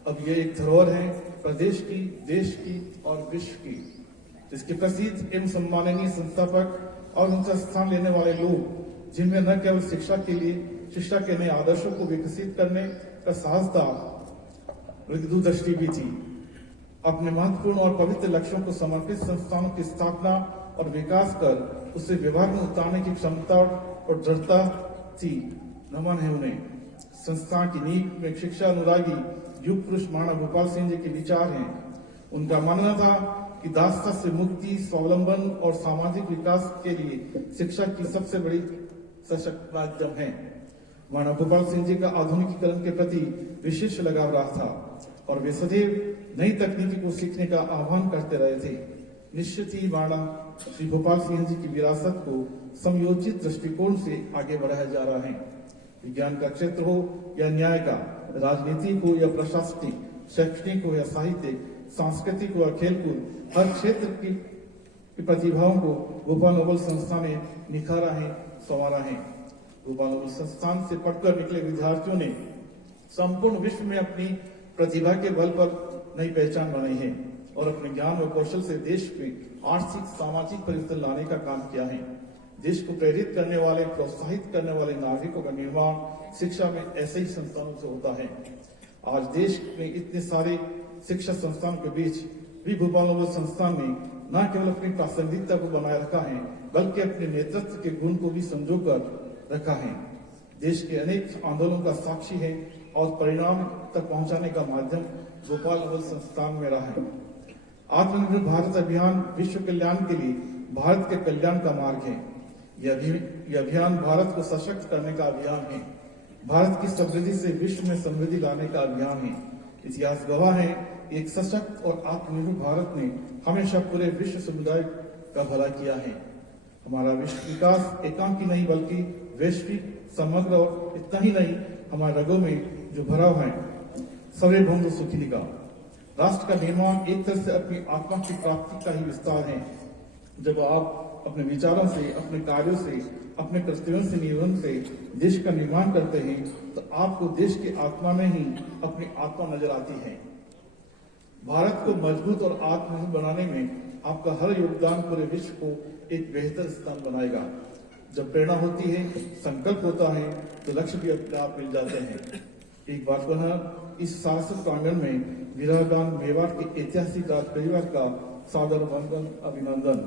अब यह एक धरोहर है प्रदेश की, देश की और विश्व की, जिसके प्रसिद्ध एवं सम्माननीय संस्थापक और उनका स्थान लेने वाले लोग जिनमें न केवल शिक्षा के नए आदर्शों को विकसित करने का साहस था बल्कि दूरदृष्टि भी थी। अपने महत्वपूर्ण और पवित्र लक्ष्यों को समर्पित संस्थानों की स्थापना और विकास कर उसे व्यवहार में उतारने की क्षमता और दृढ़ता थी। नमन है उन्हें। संस्थान की नींव में शिक्षा अनुरागी युग पुरुष महाराणा गोपाल सिंह जी के विचार हैं। उनका मानना था कि दासता से मुक्ति, स्वावलंबन और सामाजिक विकास के लिए शिक्षा की सबसे बड़ी सशक्त माध्यम है। महाराणा गोपाल सिंह जी का आधुनिकीकरण के प्रति विशेष लगाव रहा था और वे सदैव नई तकनीकी को सीखने का आह्वान करते रहे थे। निश्चित ही महाराणा श्री गोपाल सिंह जी की विरासत को समयोचित दृष्टिकोण से आगे बढ़ाया जा रहा है। विज्ञान का क्षेत्र हो या न्याय का, राजनीति हो या प्रशासनिक, शैक्षणिक हो या साहित्यिक, सांस्कृतिक हो या खेलकूद, हर क्षेत्र की प्रतिभाओं को गोपाल नोबल संस्थान ने निखारा है, संवारा है। गोपाल नोबल संस्थान से पढ़कर निकले विद्यार्थियों ने संपूर्ण विश्व में अपनी प्रतिभा के बल पर नई पहचान बनाई है और अपने ज्ञान व कौशल से देश में आर्थिक, सामाजिक परिवर्तन लाने का काम किया है। देश को प्रेरित करने वाले, प्रोत्साहित करने वाले नागरिकों का निर्माण शिक्षा में ऐसे ही संस्थानों से होता है। आज देश में इतने सारे शिक्षा संस्थानों के बीच भी भोपाल नोबल संस्थान ने न केवल अपनी प्रासंगिकता को बनाए रखा है बल्कि अपने नेतृत्व के गुण को भी संजोकर रखा है। देश के अनेक आंदोलनों का साक्षी है और परिणाम तक पहुंचाने का माध्यम भोपाल नोबल संस्थान में रहा है। आत्मनिर्भर भारत अभियान विश्व कल्याण के लिए भारत के कल्याण का मार्ग है। यह अभियान भारत को सशक्त करने का अभियान है। भारत की समृद्धि से विश्व में समृद्धि लाने का अभियान है। इतिहास गवाह है, एक सशक्त और आत्मनिर्भर भारत ने हमेशा पूरे विश्व समुदाय का भला किया है। हमारा विश्व विकास एकांकी नहीं बल्कि वैश्विक, समग्र और इतना ही नहीं, हमारे रगों में जो भरा है सर्वे भौम सुखी का। राष्ट्र का निर्माण एक तरह से अपनी आत्मा की प्राप्ति का ही विस्तार है। जब आप अपने विचारों से, अपने कार्यों से, अपने कर्तव्यों से, नियमों से देश का निर्माण करते हैं तो आपको देश की आत्मा में ही अपनी आत्मा नजर आती है। भारत को मजबूत और आत्मनिर्भर बनाने में आपका हर योगदान पूरे विश्व को एक बेहतर स्थान बनाएगा। जब प्रेरणा होती है, संकल्प होता है, तो लक्ष्य भी अपने आप मिल जाते हैं। एक बार पुनः इस शासन प्रांगण में वीरागान मेवाड़ के ऐतिहासिक राज परिवार का सादर वंदन, अभिनंदन।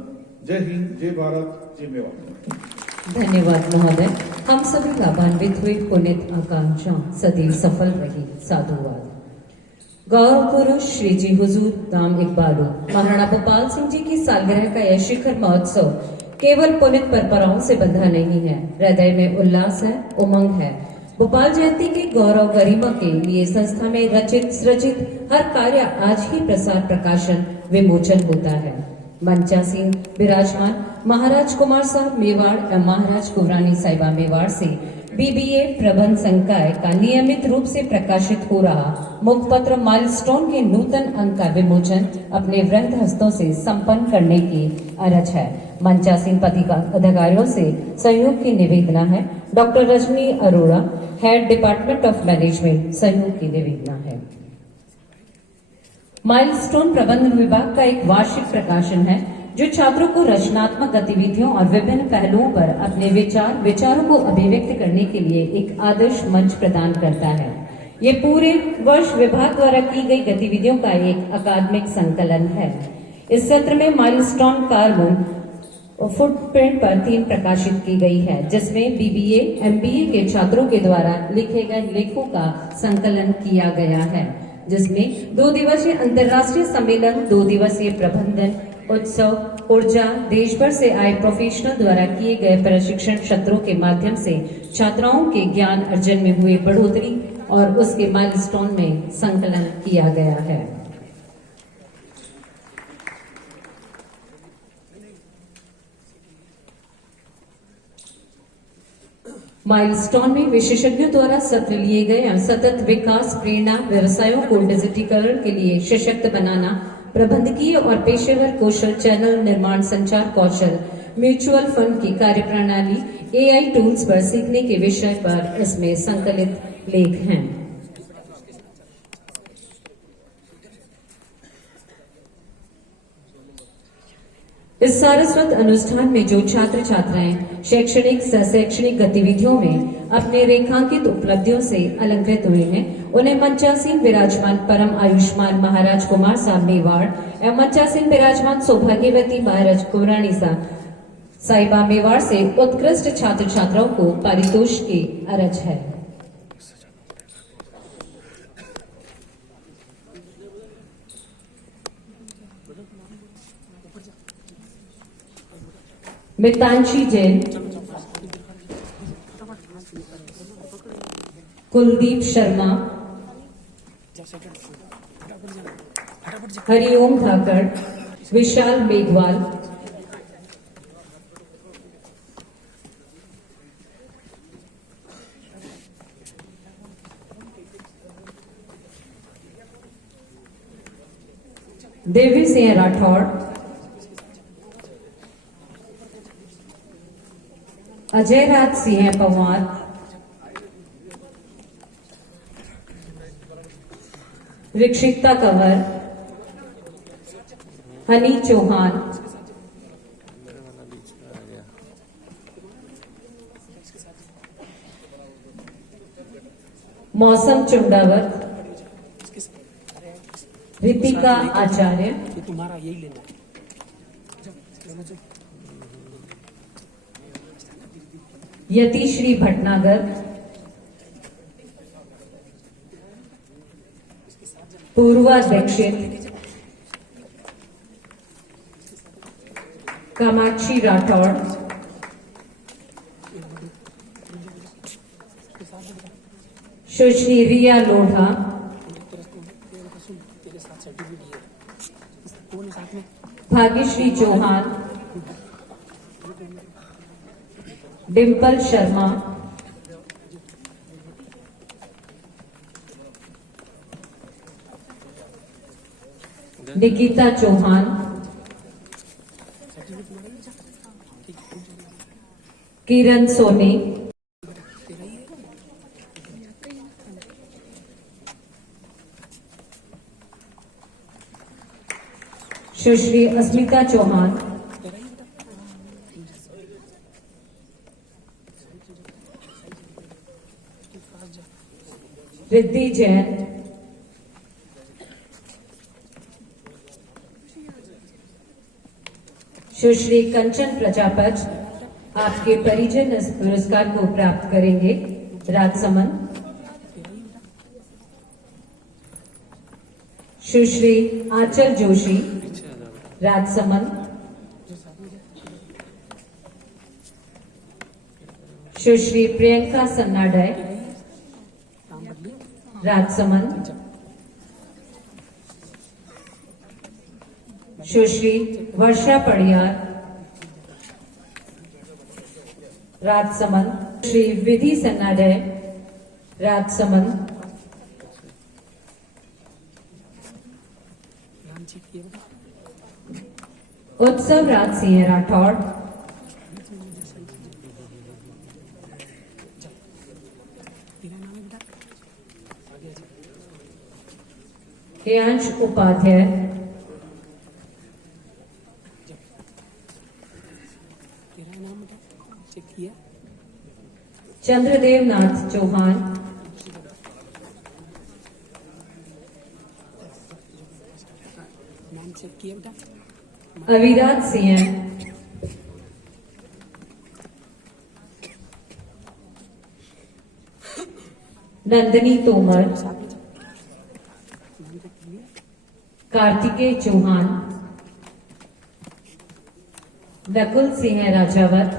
जय हिंद, जय भारत, जय मेवाड़। धन्यवाद महोदय। हम सभी लाभान्वित हुए, पुनित आकांक्षा सदैव सफल रही। साधुवाद। गौरव पुरुष श्री जी हुजूर दाम इकबालू महाराणा भोपाल सिंह जी की सालगिरह का यह शिखर महोत्सव केवल पुनित परंपराओं से बंधा नहीं है, हृदय में उल्लास है, उमंग है। भोपाल जयंती के गौरव गरिमा के लिए संस्था में रचित सृजित हर कार्य आज ही प्रसार प्रकाशन विमोचन होता है। मंचासीन विराजमान महाराज कुमार साहब मेवाड़ एवं महाराज कुंवरानी साहिबा मेवाड़ से बीबीए प्रबंध संकाय का नियमित रूप से प्रकाशित हो रहा मुखपत्र माइलस्टोन के नूतन अंक का विमोचन अपने वृहद हस्तों से संपन्न करने की अरज है। मंचासीन अधिकारियों से सहयोग की निवेदना है। Doctor Rajni Arora, head department of management, सहयोग की निवेदना है। माइलस्टोन प्रबंधन विभाग का एक वार्षिक प्रकाशन है जो छात्रों को रचनात्मक गतिविधियों और विभिन्न पहलुओं पर अपने विचारों को अभिव्यक्त करने के लिए एक आदर्श मंच प्रदान करता है। ये पूरे वर्ष विभाग द्वारा की गई गतिविधियों का एक अकादमिक संकलन है। इस सत्र में माइलस्टोन कार्बन फुटप्रिंट पर थीम प्रकाशित की गई है, जिसमें बीबीए, एमबीए के छात्रों के द्वारा लिखे गए लेखों का संकलन किया गया है, जिसमें 2 दिवसीय अंतर्राष्ट्रीय सम्मेलन, 2 दिवसीय प्रबंधन उत्सव, ऊर्जा, देश भर से आए प्रोफेशनल द्वारा किए गए प्रशिक्षण सत्रों के माध्यम से छात्राओं के ज्ञान अर्जन में हुए बढ़ोतरी और उसके माइलस्टोन में संकलन किया गया है। माइलस्टोन में विशेषज्ञों द्वारा सत्र लिए गए सतत विकास, प्रेरणा, व्यवसायों को डिजिटीकरण के लिए सशक्त बनाना, प्रबंधकीय और पेशेवर कौशल, चैनल निर्माण, संचार कौशल, म्यूचुअल फंड की कार्यप्रणाली, एआई टूल्स पर सीखने के विषय पर इसमें संकलित लेख हैं। इस सारस्वत अनुष्ठान में जो छात्र छात्राएं शैक्षणिक शैक्षणिक गतिविधियों में अपने रेखांकित उपलब्धियों से अलंकृत हुए हैं, उन्हें मंचासीन विराजमान परम आयुष्मान महाराज कुमार साहब मेवाड़ एवं मंचासीन विराजमान सौभाग्यवती महाराज कुंवरानी साहिबा मेवाड़ से उत्कृष्ट छात्र छात्राओं को पारितोष की अरज है। मितांशी जैन, कुलदीप शर्मा, हरिओम धाकड़, विशाल मेघवाल, देवी सिंह राठौड़, अजय राज सिंह पवार, रिक्षिता कंवर, हनी चौहान, मौसम चुंडावत, रितिका आचार्य, तुम्हारा यही लेना यतिश्री भटनागर, पूर्वा दीक्षित, कामाक्षी राठौड़, सुश्री रिया लोढ़ा, भाग्यश्री चौहान, डिम्पल शर्मा, निकिता चौहान, किरण सोनी, सुश्री अस्मिता चौहान, रिद्धि जैन, सुश्री कंचन प्रजापति, आपके परिजन इस पुरस्कार को प्राप्त करेंगे। राजसमंद सुश्री आंचल जोशी, राजसमंद सुश्री प्रियंका सन्नाडे, राजसमंद सुश्री वर्षा पड़ियार, राजसमंद श्री विधि सन्नाडे, राजसमंद उत्सव राज सिंह राठौड़, हेयांश उपाध्याय, चंद्रदेव नाथ चौहान, अविराज सिंह, नंदिनी तोमर, कार्तिकेय चौहान, नकुल सिंह राजावत,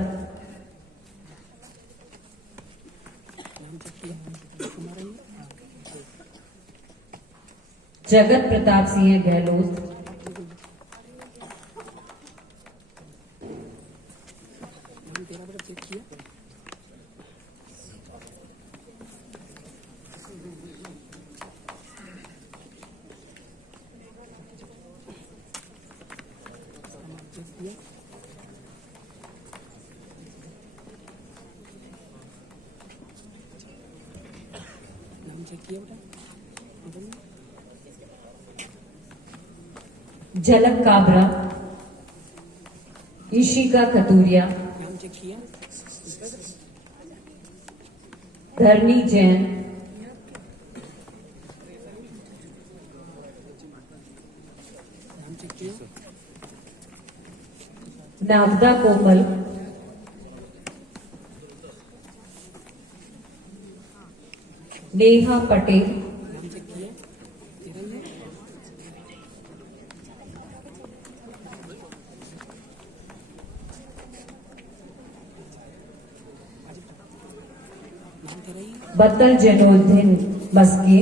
जगत प्रताप सिंह गहलोत, झलक काबरा, ईशिका कतूरिया, धरनी जैन, नागदा कोमल, नेहा पटेल, बत्तल जैनुद्दीन बस्की,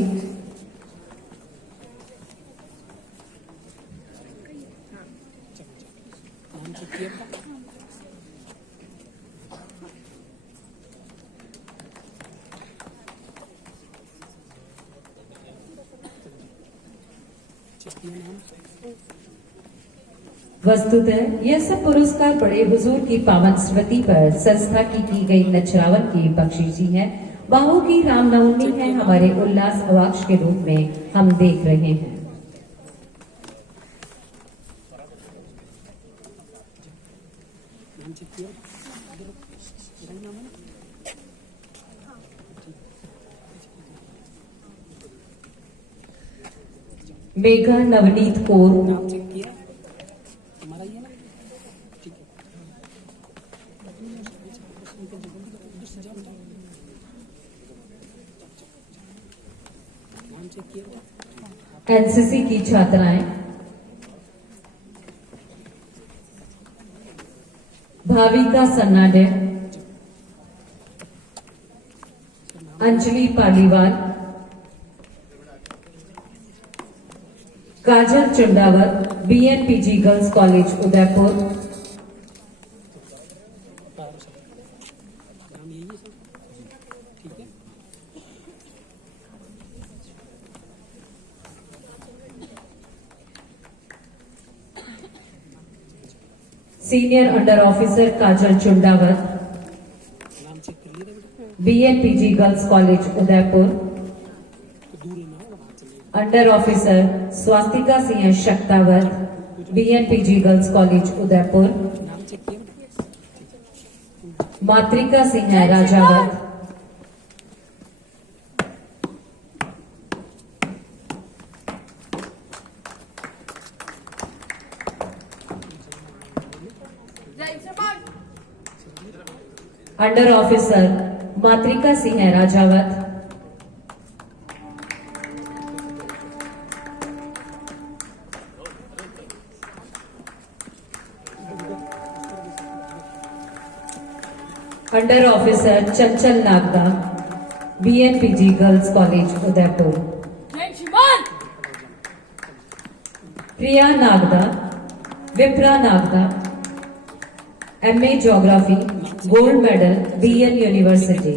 वस्तुतः यह सब पुरस्कार बड़े हुजूर की पावन स्मृति पर संस्था की गई नचरावन की बख्शीशी है। बाहू की रामनवमी है, हमारे उल्लास अवाक्ष के रूप में हम देख रहे हैं। मेघा नवनीत कौर, एनसीसी की छात्राएं, Bhavika Sannade, Anjali Paliwal, Kajal Chundawat, BNPG girls college Udaipur, senior under officer Kajal Chundawat, BNPG girls college Udaipur, under officer Swastika Singh Shaktawat, BNPG girls college Udaipur, Matrika Singh Rajawat, under officer मातृका Singh Rajawat, under officer Chanchal Nagda, BNPG girls college Udaipur, Priya Nagda, Vipra Nagda, MA geography, gold medal, BN university,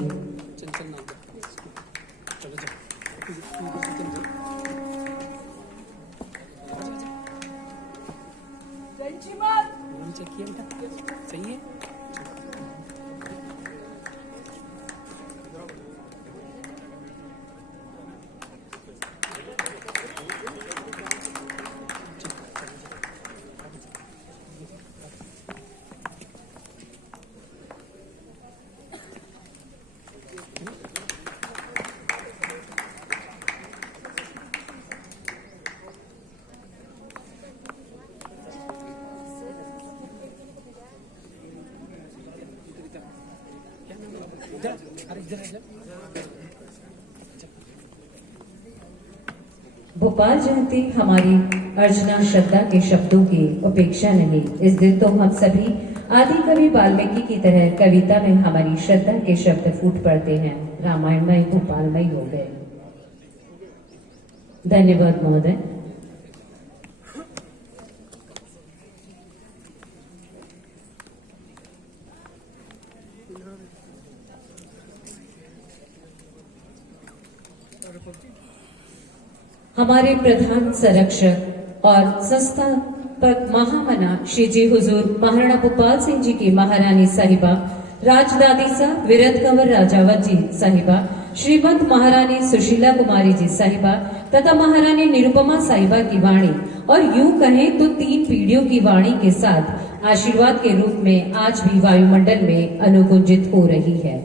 सही है। भोपाल जयंती हमारी अर्चना श्रद्धा के शब्दों की उपेक्षा नहीं। इस दिन तो हम सभी आदि कवि वाल्मीकि की तरह कविता में हमारी श्रद्धा के शब्द फूट पड़ते हैं। रामायणमय भोपालमय हो गए। धन्यवाद महोदय। हमारे प्रधान संरक्षक और संस्थापक महामना श्री जी हुजूर महाराणा भोपाल सिंह जी की महारानी साहिबा राजदादी साहब विरत कंवर राजावत जी साहिबा, श्रीमंत महारानी सुशीला कुमारी जी साहिबा तथा महारानी निरुपमा साहिबा की वाणी और यूं कहें तो 3 पीढ़ियों की वाणी के साथ आशीर्वाद के रूप में आज भी वायुमंडल में अनुगुंजित हो रही है।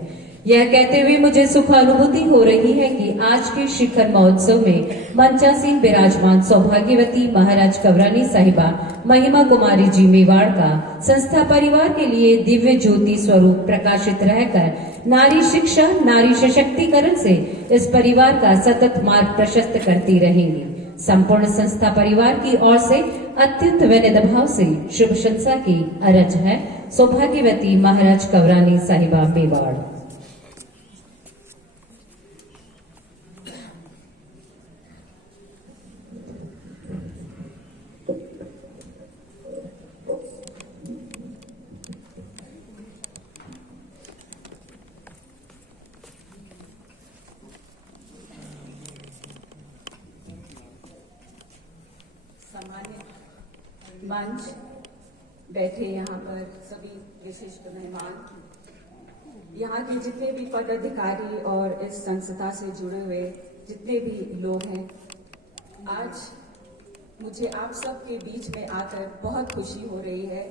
यह कहते हुए मुझे सुखानुभूति हो रही है कि आज के शिखर महोत्सव में मंचासीन विराजमान सौभाग्यवती महाराज कवरानी साहिबा महिमा कुमारी जी मेवाड़ का संस्था परिवार के लिए दिव्य ज्योति स्वरूप प्रकाशित रहकर नारी शिक्षा नारी सशक्तिकरण से इस परिवार का सतत मार्ग प्रशस्त करती रहेंगी। संपूर्ण संस्था परिवार की ओर से अत्यंत विनम्र भाव से शुभ शंसा की अरज है। सौभाग्यवती महाराज कवरानी साहिबा मेवाड़। सम्मानित मंच, बैठे यहाँ पर सभी विशिष्ट मेहमान, यहाँ के जितने भी पदाधिकारी और इस संस्था से जुड़े हुए जितने भी लोग हैं, आज मुझे आप सब के बीच में आकर बहुत खुशी हो रही है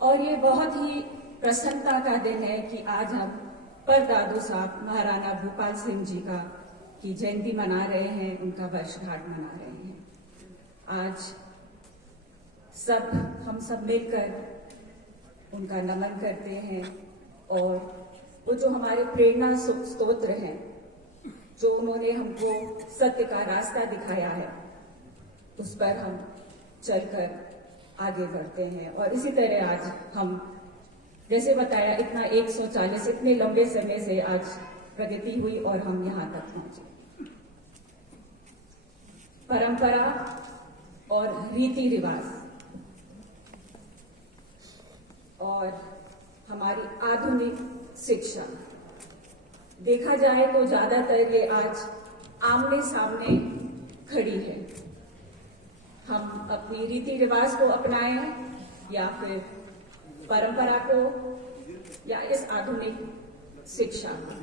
और ये बहुत ही प्रसन्नता का दिन है कि आज हम परदादू साहब महाराणा भोपाल सिंह जी की जयंती मना रहे हैं, उनका वर्षगांठ मना रहे हैं। आज हम सब मिलकर उनका नमन करते हैं और वो जो हमारे प्रेरणा स्तोत्र हैं, जो उन्होंने हमको सत्य का रास्ता दिखाया है, उस पर हम चलकर आगे बढ़ते हैं। और इसी तरह आज हम जैसे बताया इतना 140 इतने लंबे समय से आज प्रगति हुई और हम यहाँ तक पहुंचे। परंपरा और रीति रिवाज और हमारी आधुनिक शिक्षा, देखा जाए तो ज्यादातर ये आज आमने सामने खड़ी है। हम अपनी रीति रिवाज को अपनाएं या फिर परंपरा को या इस आधुनिक शिक्षा को।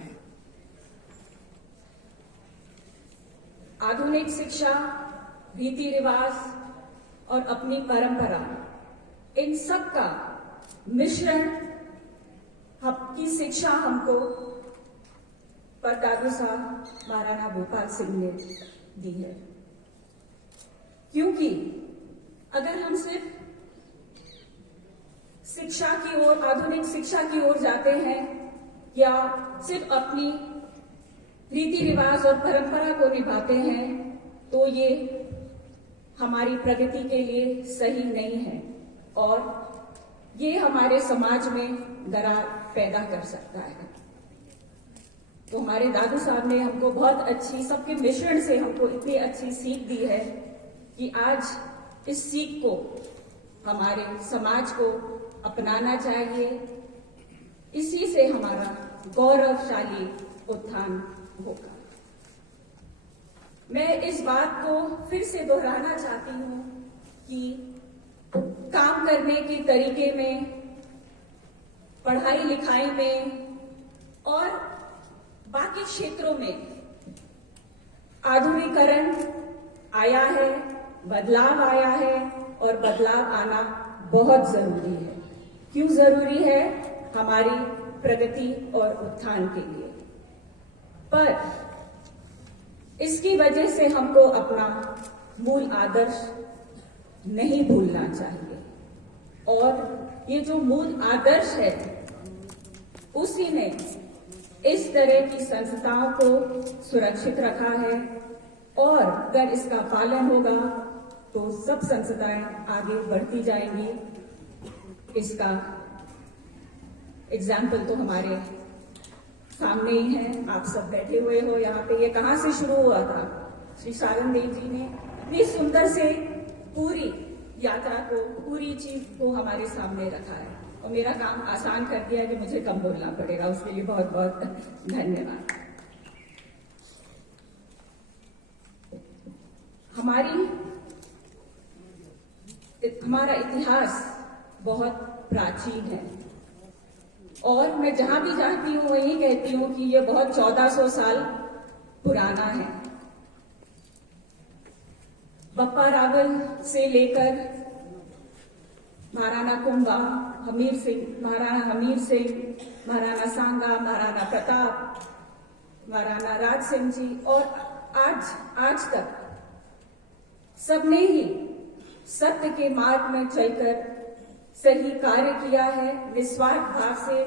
आधुनिक शिक्षा, रीति रिवाज और अपनी परंपरा, इन सब का मिश्रण की शिक्षा हमको परदादू साहब महाराणा भूपाल सिंह ने दी है। क्योंकि अगर हम सिर्फ शिक्षा की ओर, आधुनिक शिक्षा की ओर जाते हैं या सिर्फ अपनी रीति रिवाज और परंपरा को निभाते हैं तो ये हमारी प्रगति के लिए सही नहीं है और ये हमारे समाज में दरार पैदा कर सकता है। तो हमारे दादू साहब ने हमको बहुत अच्छी, सबके मिश्रण से हमको इतनी अच्छी सीख दी है कि आज इस सीख को हमारे समाज को अपनाना चाहिए। इसी से हमारा गौरवशाली उत्थान होगा। मैं इस बात को फिर से दोहराना चाहती हूं कि काम करने के तरीके में, पढ़ाई लिखाई में और बाकी क्षेत्रों में आधुनिकीकरण आया है, बदलाव आया है और बदलाव आना बहुत जरूरी है। क्यों जरूरी है? हमारी प्रगति और उत्थान के लिए। पर इसकी वजह से हमको अपना मूल आदर्श नहीं भूलना चाहिए और ये जो मूल आदर्श है उसी ने इस तरह की संस्थाओं को सुरक्षित रखा है और अगर इसका पालन होगा तो सब संस्थाएं आगे बढ़ती जाएंगी। इसका एग्जाम्पल तो हमारे सामने ही है, आप सब बैठे हुए हो यहाँ पे। ये कहाँ से शुरू हुआ था? श्री सारण देव जी ने इतनी सुंदर से पूरी यात्रा को, पूरी चीज को हमारे सामने रखा है और मेरा काम आसान कर दिया कि मुझे कम बोलना पड़ेगा। उसके लिए बहुत बहुत धन्यवाद। हमारा इतिहास बहुत प्राचीन है और मैं जहां भी जाती हूँ वही कहती हूँ कि ये बहुत 1400 साल पुराना है। बप्पा रावल से लेकर महाराणा कुंभा, महाराणा हमीर सिंह, महाराणा सांगा, महाराणा प्रताप, महाराणा राज सिंह जी और आज तक सबने ही सत्य के मार्ग में चलकर सही कार्य किया है, निस्वार्थ भाव से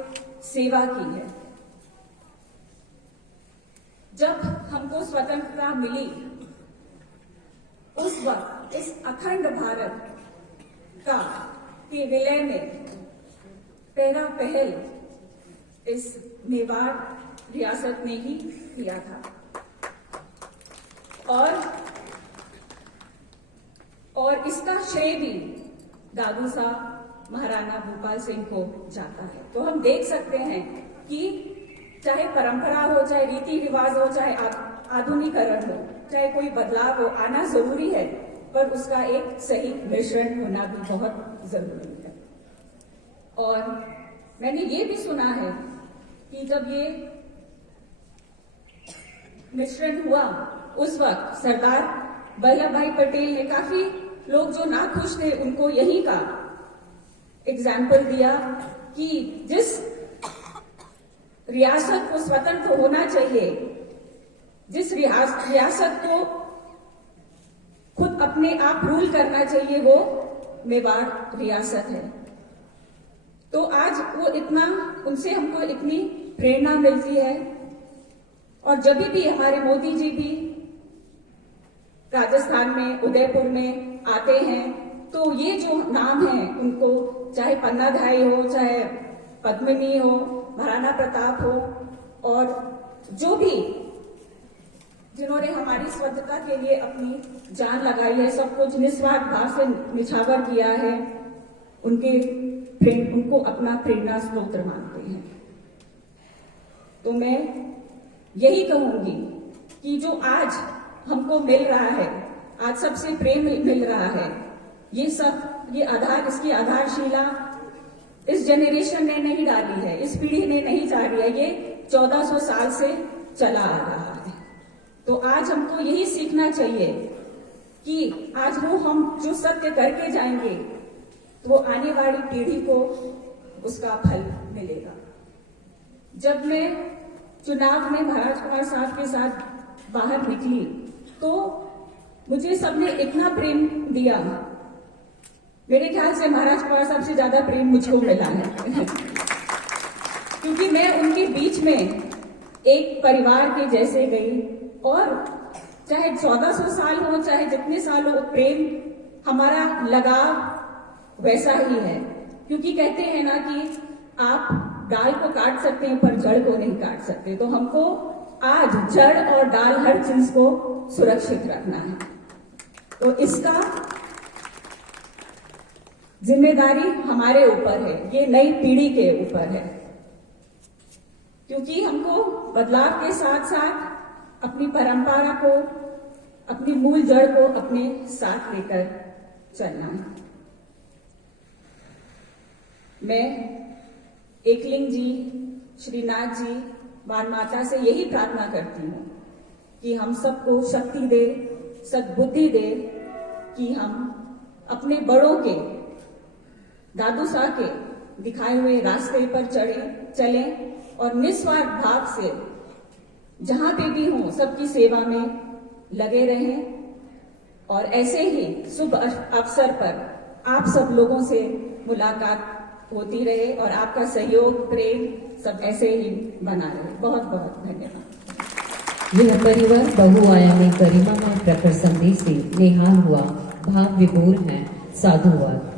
सेवा की है। जब हमको स्वतंत्रता मिली उस वक्त इस अखंड भारत के विलय में पहला पहल इस मेवाड़ रियासत ने ही किया था और इसका श्रेय भी दादू साहब महाराणा भूपाल सिंह को जाता है। तो हम देख सकते हैं कि चाहे परंपरा हो, चाहे रीति रिवाज हो, चाहे आधुनिकीकरण हो, चाहे कोई बदलाव हो, आना जरूरी है पर उसका एक सही मिश्रण होना भी बहुत जरूरी है। और मैंने ये भी सुना है कि जब ये मिश्रण हुआ उस वक्त सरदार वल्लभ भाई पटेल ने, काफी लोग जो नाखुश थे उनको यही का एग्जाम्पल दिया कि जिस रियासत को स्वतंत्र होना चाहिए, जिस रियासत को खुद अपने आप रूल करना चाहिए, वो मेवाड़ रियासत है। तो आज वो उनसे हमको इतनी प्रेरणा मिलती है। और जब भी हमारे मोदी जी भी राजस्थान में, उदयपुर में आते हैं तो ये जो नाम है उनको, चाहे पन्नाधाई हो, चाहे पद्मिनी हो, महाराणा प्रताप हो और जो भी जिन्होंने हमारी स्वतंत्रता के लिए अपनी जान लगाई है, सब कुछ निस्वार्थ भाव से निछावर किया है, उनको अपना प्रेरणा स्रोत मानते हैं। तो मैं यही कहूंगी कि जो आज हमको मिल रहा है, आज सबसे प्रेम मिल रहा है, इसकी आधारशिला इस जनरेशन ने नहीं डाली है, इस पीढ़ी ने नहीं डाली है, ये 1400 साल से चला आ रहा है। तो आज हमको यही सीखना चाहिए कि आज वो हम जो सत्य करके जाएंगे तो वो आने वाली पीढ़ी को उसका फल मिलेगा। जब मैं चुनाव में महाराज कुमार साहब के साथ बाहर निकली तो मुझे सबने इतना प्रेम दिया, मेरे ख्याल से महाराज कुमार साहब से ज्यादा प्रेम मुझको मिला है क्योंकि मैं उनके बीच में एक परिवार के जैसे गई और चाहे 1400 साल हो चाहे जितने साल हो, प्रेम हमारा लगाव वैसा ही है। क्योंकि कहते हैं ना कि आप डाल को काट सकते हैं पर जड़ को नहीं काट सकते, तो हमको आज जड़ और डाल हर चीज को सुरक्षित रखना है। तो इसका जिम्मेदारी हमारे ऊपर है, ये नई पीढ़ी के ऊपर है, क्योंकि हमको बदलाव के साथ साथ अपनी परंपरा को, अपनी मूल जड़ को अपने साथ लेकर चलना है। मैं एकलिंग जी, श्रीनाथ जी, वान माता से यही प्रार्थना करती हूँ कि हम सबको शक्ति दे, सद्बुद्धि दे कि हम अपने बड़ों के, दादू साहब के दिखाए हुए रास्ते पर चलें और निस्वार्थ भाव से जहां पे भी हों सबकी सेवा में लगे रहें। और ऐसे ही शुभ अवसर पर आप सब लोगों से मुलाकात होती रहे और आपका सहयोग, प्रेम सब ऐसे ही बना रहे। बहुत बहुत धन्यवाद। यह परिवार बहुआयामी गरिमामय प्रखर संदेश से निहाल हुआ, भाव विभोर है, साधुवाद।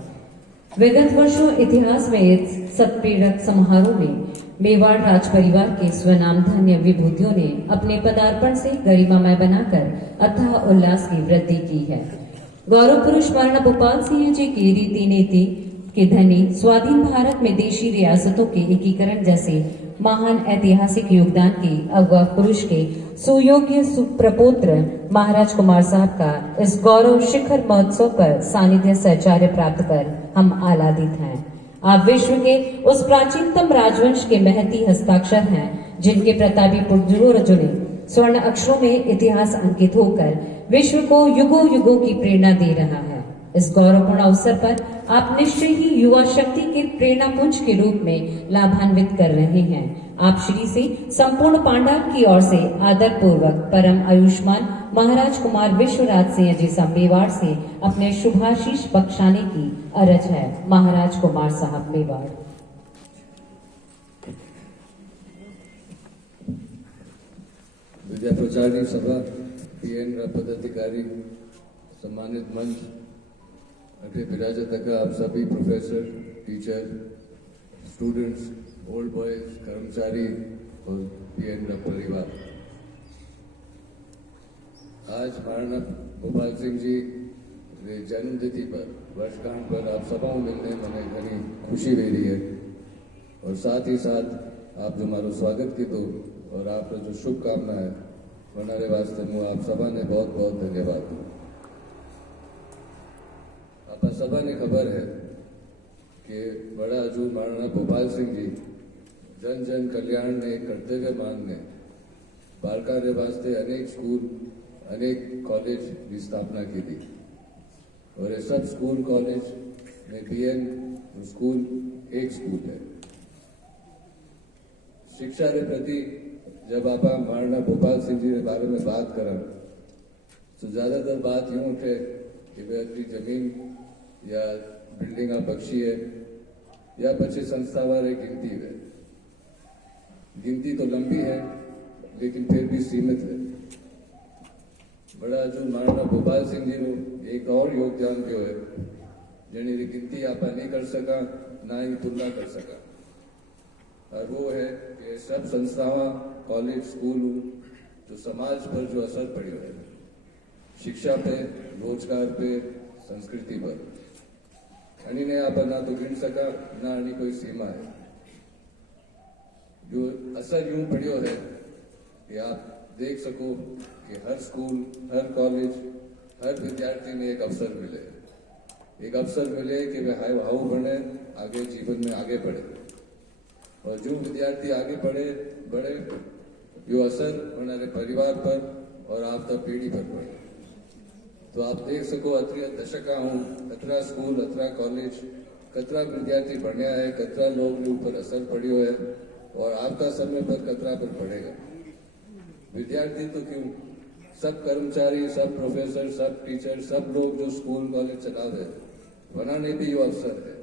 विगत वर्षों इतिहास में इस सत्प्रेरक समारोह में मेवाड़ राज परिवार के स्वनाम धन्य विभूतियों ने अपने पदार्पण से गरिमामय बनाकर अथाह उल्लास की वृद्धि की है। गौरव पुरुष महाराणा भोपाल सिंह जी की रीति नीति के धनी स्वाधीन भारत में देशी रियासतों के एकीकरण जैसे महान ऐतिहासिक योगदान के अगवा पुरुष के सुयोग्य सुप्रपोत्र महाराज कुमार साहब का इस गौरव शिखर महोत्सव पर सानिध्य सहचार्य प्राप्त कर हम आह्लादित हैं। आप विश्व के उस प्राचीनतम राजवंश के महती हस्ताक्षर हैं जिनके प्रतापी पुरजोर जुड़े स्वर्ण अक्षरों में इतिहास अंकित होकर विश्व को युगों युगों की प्रेरणा दे रहा है। इस गौरवपूर्ण अवसर पर आप निश्चय ही युवा शक्ति के प्रेरणा पुंज के रूप में लाभान्वित कर रहे हैं। आप श्री से संपूर्ण पांडाल की ओर से आदर पूर्वक परम आयुष्मान महाराज कुमार विश्वराज सिंह जी मेवाड़ से अपने शुभाशीष बख्शाने की अरज है। महाराज कुमार साहब मेवाड़। विद्या प्रचारणी सभा, पीएन पदाधिकारी, सम्मानित मंच, अग्रे विराजत आप सभी professor, teacher, students, old boys, कर्मचारी और पीएन परिवार। आज महाराणा भोपाल सिंह जी जन्मतिथि पर, वर्षगांठ पर आप सबों मिलने मैंने घनी खुशी वेरी है और साथ ही साथ आप जो मारो स्वागत की दो और आपका जो शुभकामना है बनाने वास्ते मुझे आप सभा ने बहुत बहुत धन्यवाद। आप सभा ने खबर है कि बड़ा हजूर महाराणा भोपाल सिंह जी जन जन कल्याण ने कर्तव्य मान ने बालकार्य वास्ते अनेक स्कूल, अनेक कॉलेज की स्थापना की थी और ये सब स्कूल कॉलेज में पीएन स्कूल एक स्कूल है। शिक्षा के प्रति जब आप महाराणा भोपाल सिंह जी के बारे में बात करें तो ज्यादातर बात यूं उठे कि वे अपनी जमीन या बिल्डिंग बख्शी है या बच्चे संस्था वाले गिनती है। गिनती तो लंबी है लेकिन फिर भी सीमित है। बड़ा जो महाराणा भोपाल सिंह जी ने एक और योगदान जो है जिन्हें गिनती आप नहीं कर सका ना ही तुलना कर सका और वो है कि सब संस्थावां, कॉलेज, स्कूल जो समाज पर जो असर पड़ो है, शिक्षा पे, रोजगार पे, संस्कृति पर, अनी ने आप ना तो गिन सका ना अनी कोई सीमा है। जो असर यूं पड़ो है कि आप देख सको कि हर स्कूल, हर कॉलेज, हर विद्यार्थी ने एक अवसर मिले कि वे हाउ बने, आगे जीवन में आगे बढ़े और जो विद्यार्थी आगे बढ़े जो असर हमारे परिवार पर और आपका पीढ़ी पर पड़े। तो आप देख सको अतरा दशका हूँ, अतरा स्कूल, अतरा कॉलेज, कतरा विद्यार्थी बढ़िया है, कतरा लोग के ऊपर असर पड़ियो है और आपका समय पर कतरा पर पड़ेगा। विद्यार्थी तो क्यों, सब कर्मचारी, सब प्रोफेसर, सब टीचर, सब लोग जो स्कूल कॉलेज चला रहे, बनाने भी यो अवसर है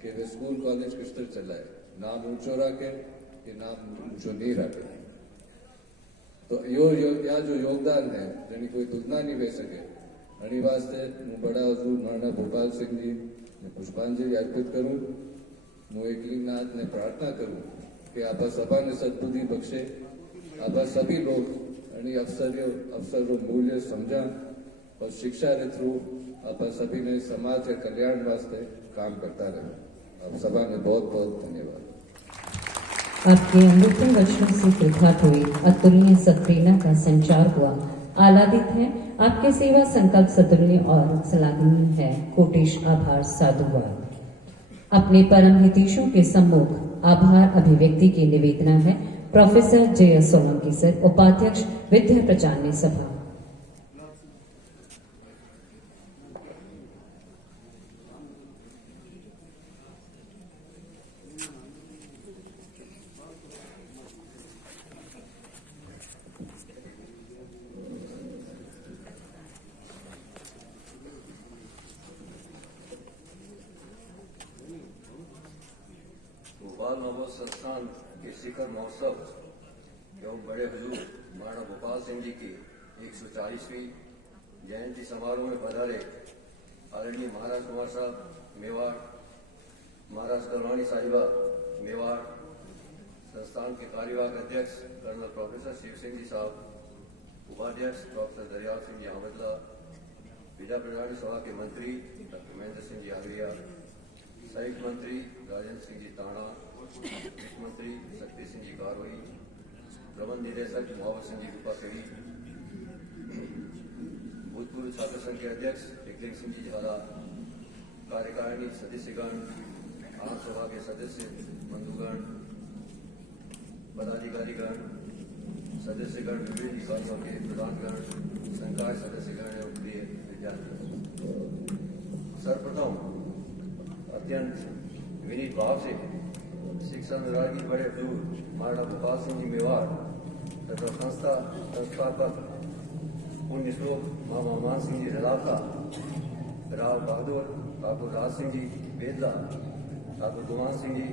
कि वे स्कूल कॉलेज किस तरह चलाए, नाम ऊंचो रखे कि नाम ऊंचो नहीं रखे। तो या जो योगदान है જેની કોઈ तुलना नहीं ले सके, એની वास्ते હું बड़ा हजूर महाराणा भोपाल सिंह जी ने पुष्पांजलि अर्पित करूं। હું એકલિંગનાથ ने प्रार्थना करूं कि आप सभा ने सद्बुद्धि बख्शे, आप सभी लोग अवसरों मूल्य समझा और शिक्षा के थ्रू आप सभी ने समाज के कल्याण वास्ते काम करता रहे। आप सभा ने बहुत बहुत धन्यवाद। आपके अमृतम वचनों से प्रभात हुई, अतुलनीय सत्प्रेरणा का संचार हुआ। आह्लादित है, आपके सेवा संकल्प सतुल्य और सलाहनीय है। कोटेश आभार साधुवाद। अपने परम हितेशों के सम्मुख आभार अभिव्यक्ति की निवेदना है प्रोफेसर जय सोलंकी सर, उपाध्यक्ष विद्या प्रचारणी सभा। बाल नवोदय संस्थान के शिखर महोत्सव एवं बड़े हुजूर महाराणा भोपाल सिंह जी की 140वीं जयंती समारोह में पधारे आदरणीय महाराज कुमार साहब मेवाड़, महाराज कलवाणी साहिबा मेवाड़, संस्थान के कार्यवाहक अध्यक्ष कर्नल प्रोफेसर शिव सिंह जी साहब, उपाध्यक्ष प्रोफेसर दरियाल सिंह जी अहमदला, विद्या प्रचारणी सभा के मंत्री डॉक्टर महेंद्र सिंह जी आगरिया, संयुक्त मंत्री राजेंद्र सिंह जी ताणा, वित्त मंत्री शक्ति सिंह जी कारवई, प्रबंध निदेशक मोहम्मद सिंह जी रूपाखेड़ी, भूतपूर्व छात्र संघ के अध्यक्ष एकलिंग सिंह जी झाला, कार्यकारिणी सदस्यगण, आम सभा के सदस्य बंधुगण, पदाधिकारीगण, सदस्यगण, विभिन्न इकाइयों के प्रधानगण, संकाय सदस्यगण एवं प्रिय विद्यार्थी, सर्वप्रथम अत्यंत विनीत भाव से शिक्षा विभाग की बड़े हुजूर महाराणा भोपाल सिंह जी मेवाड़ तथा संस्थापक पुण्य श्लोक मामा मान सिंह जी रलावता, राव बहादुर ठाकुर राज सिंह जी बेदला, ठाकुर गुमान सिंह जी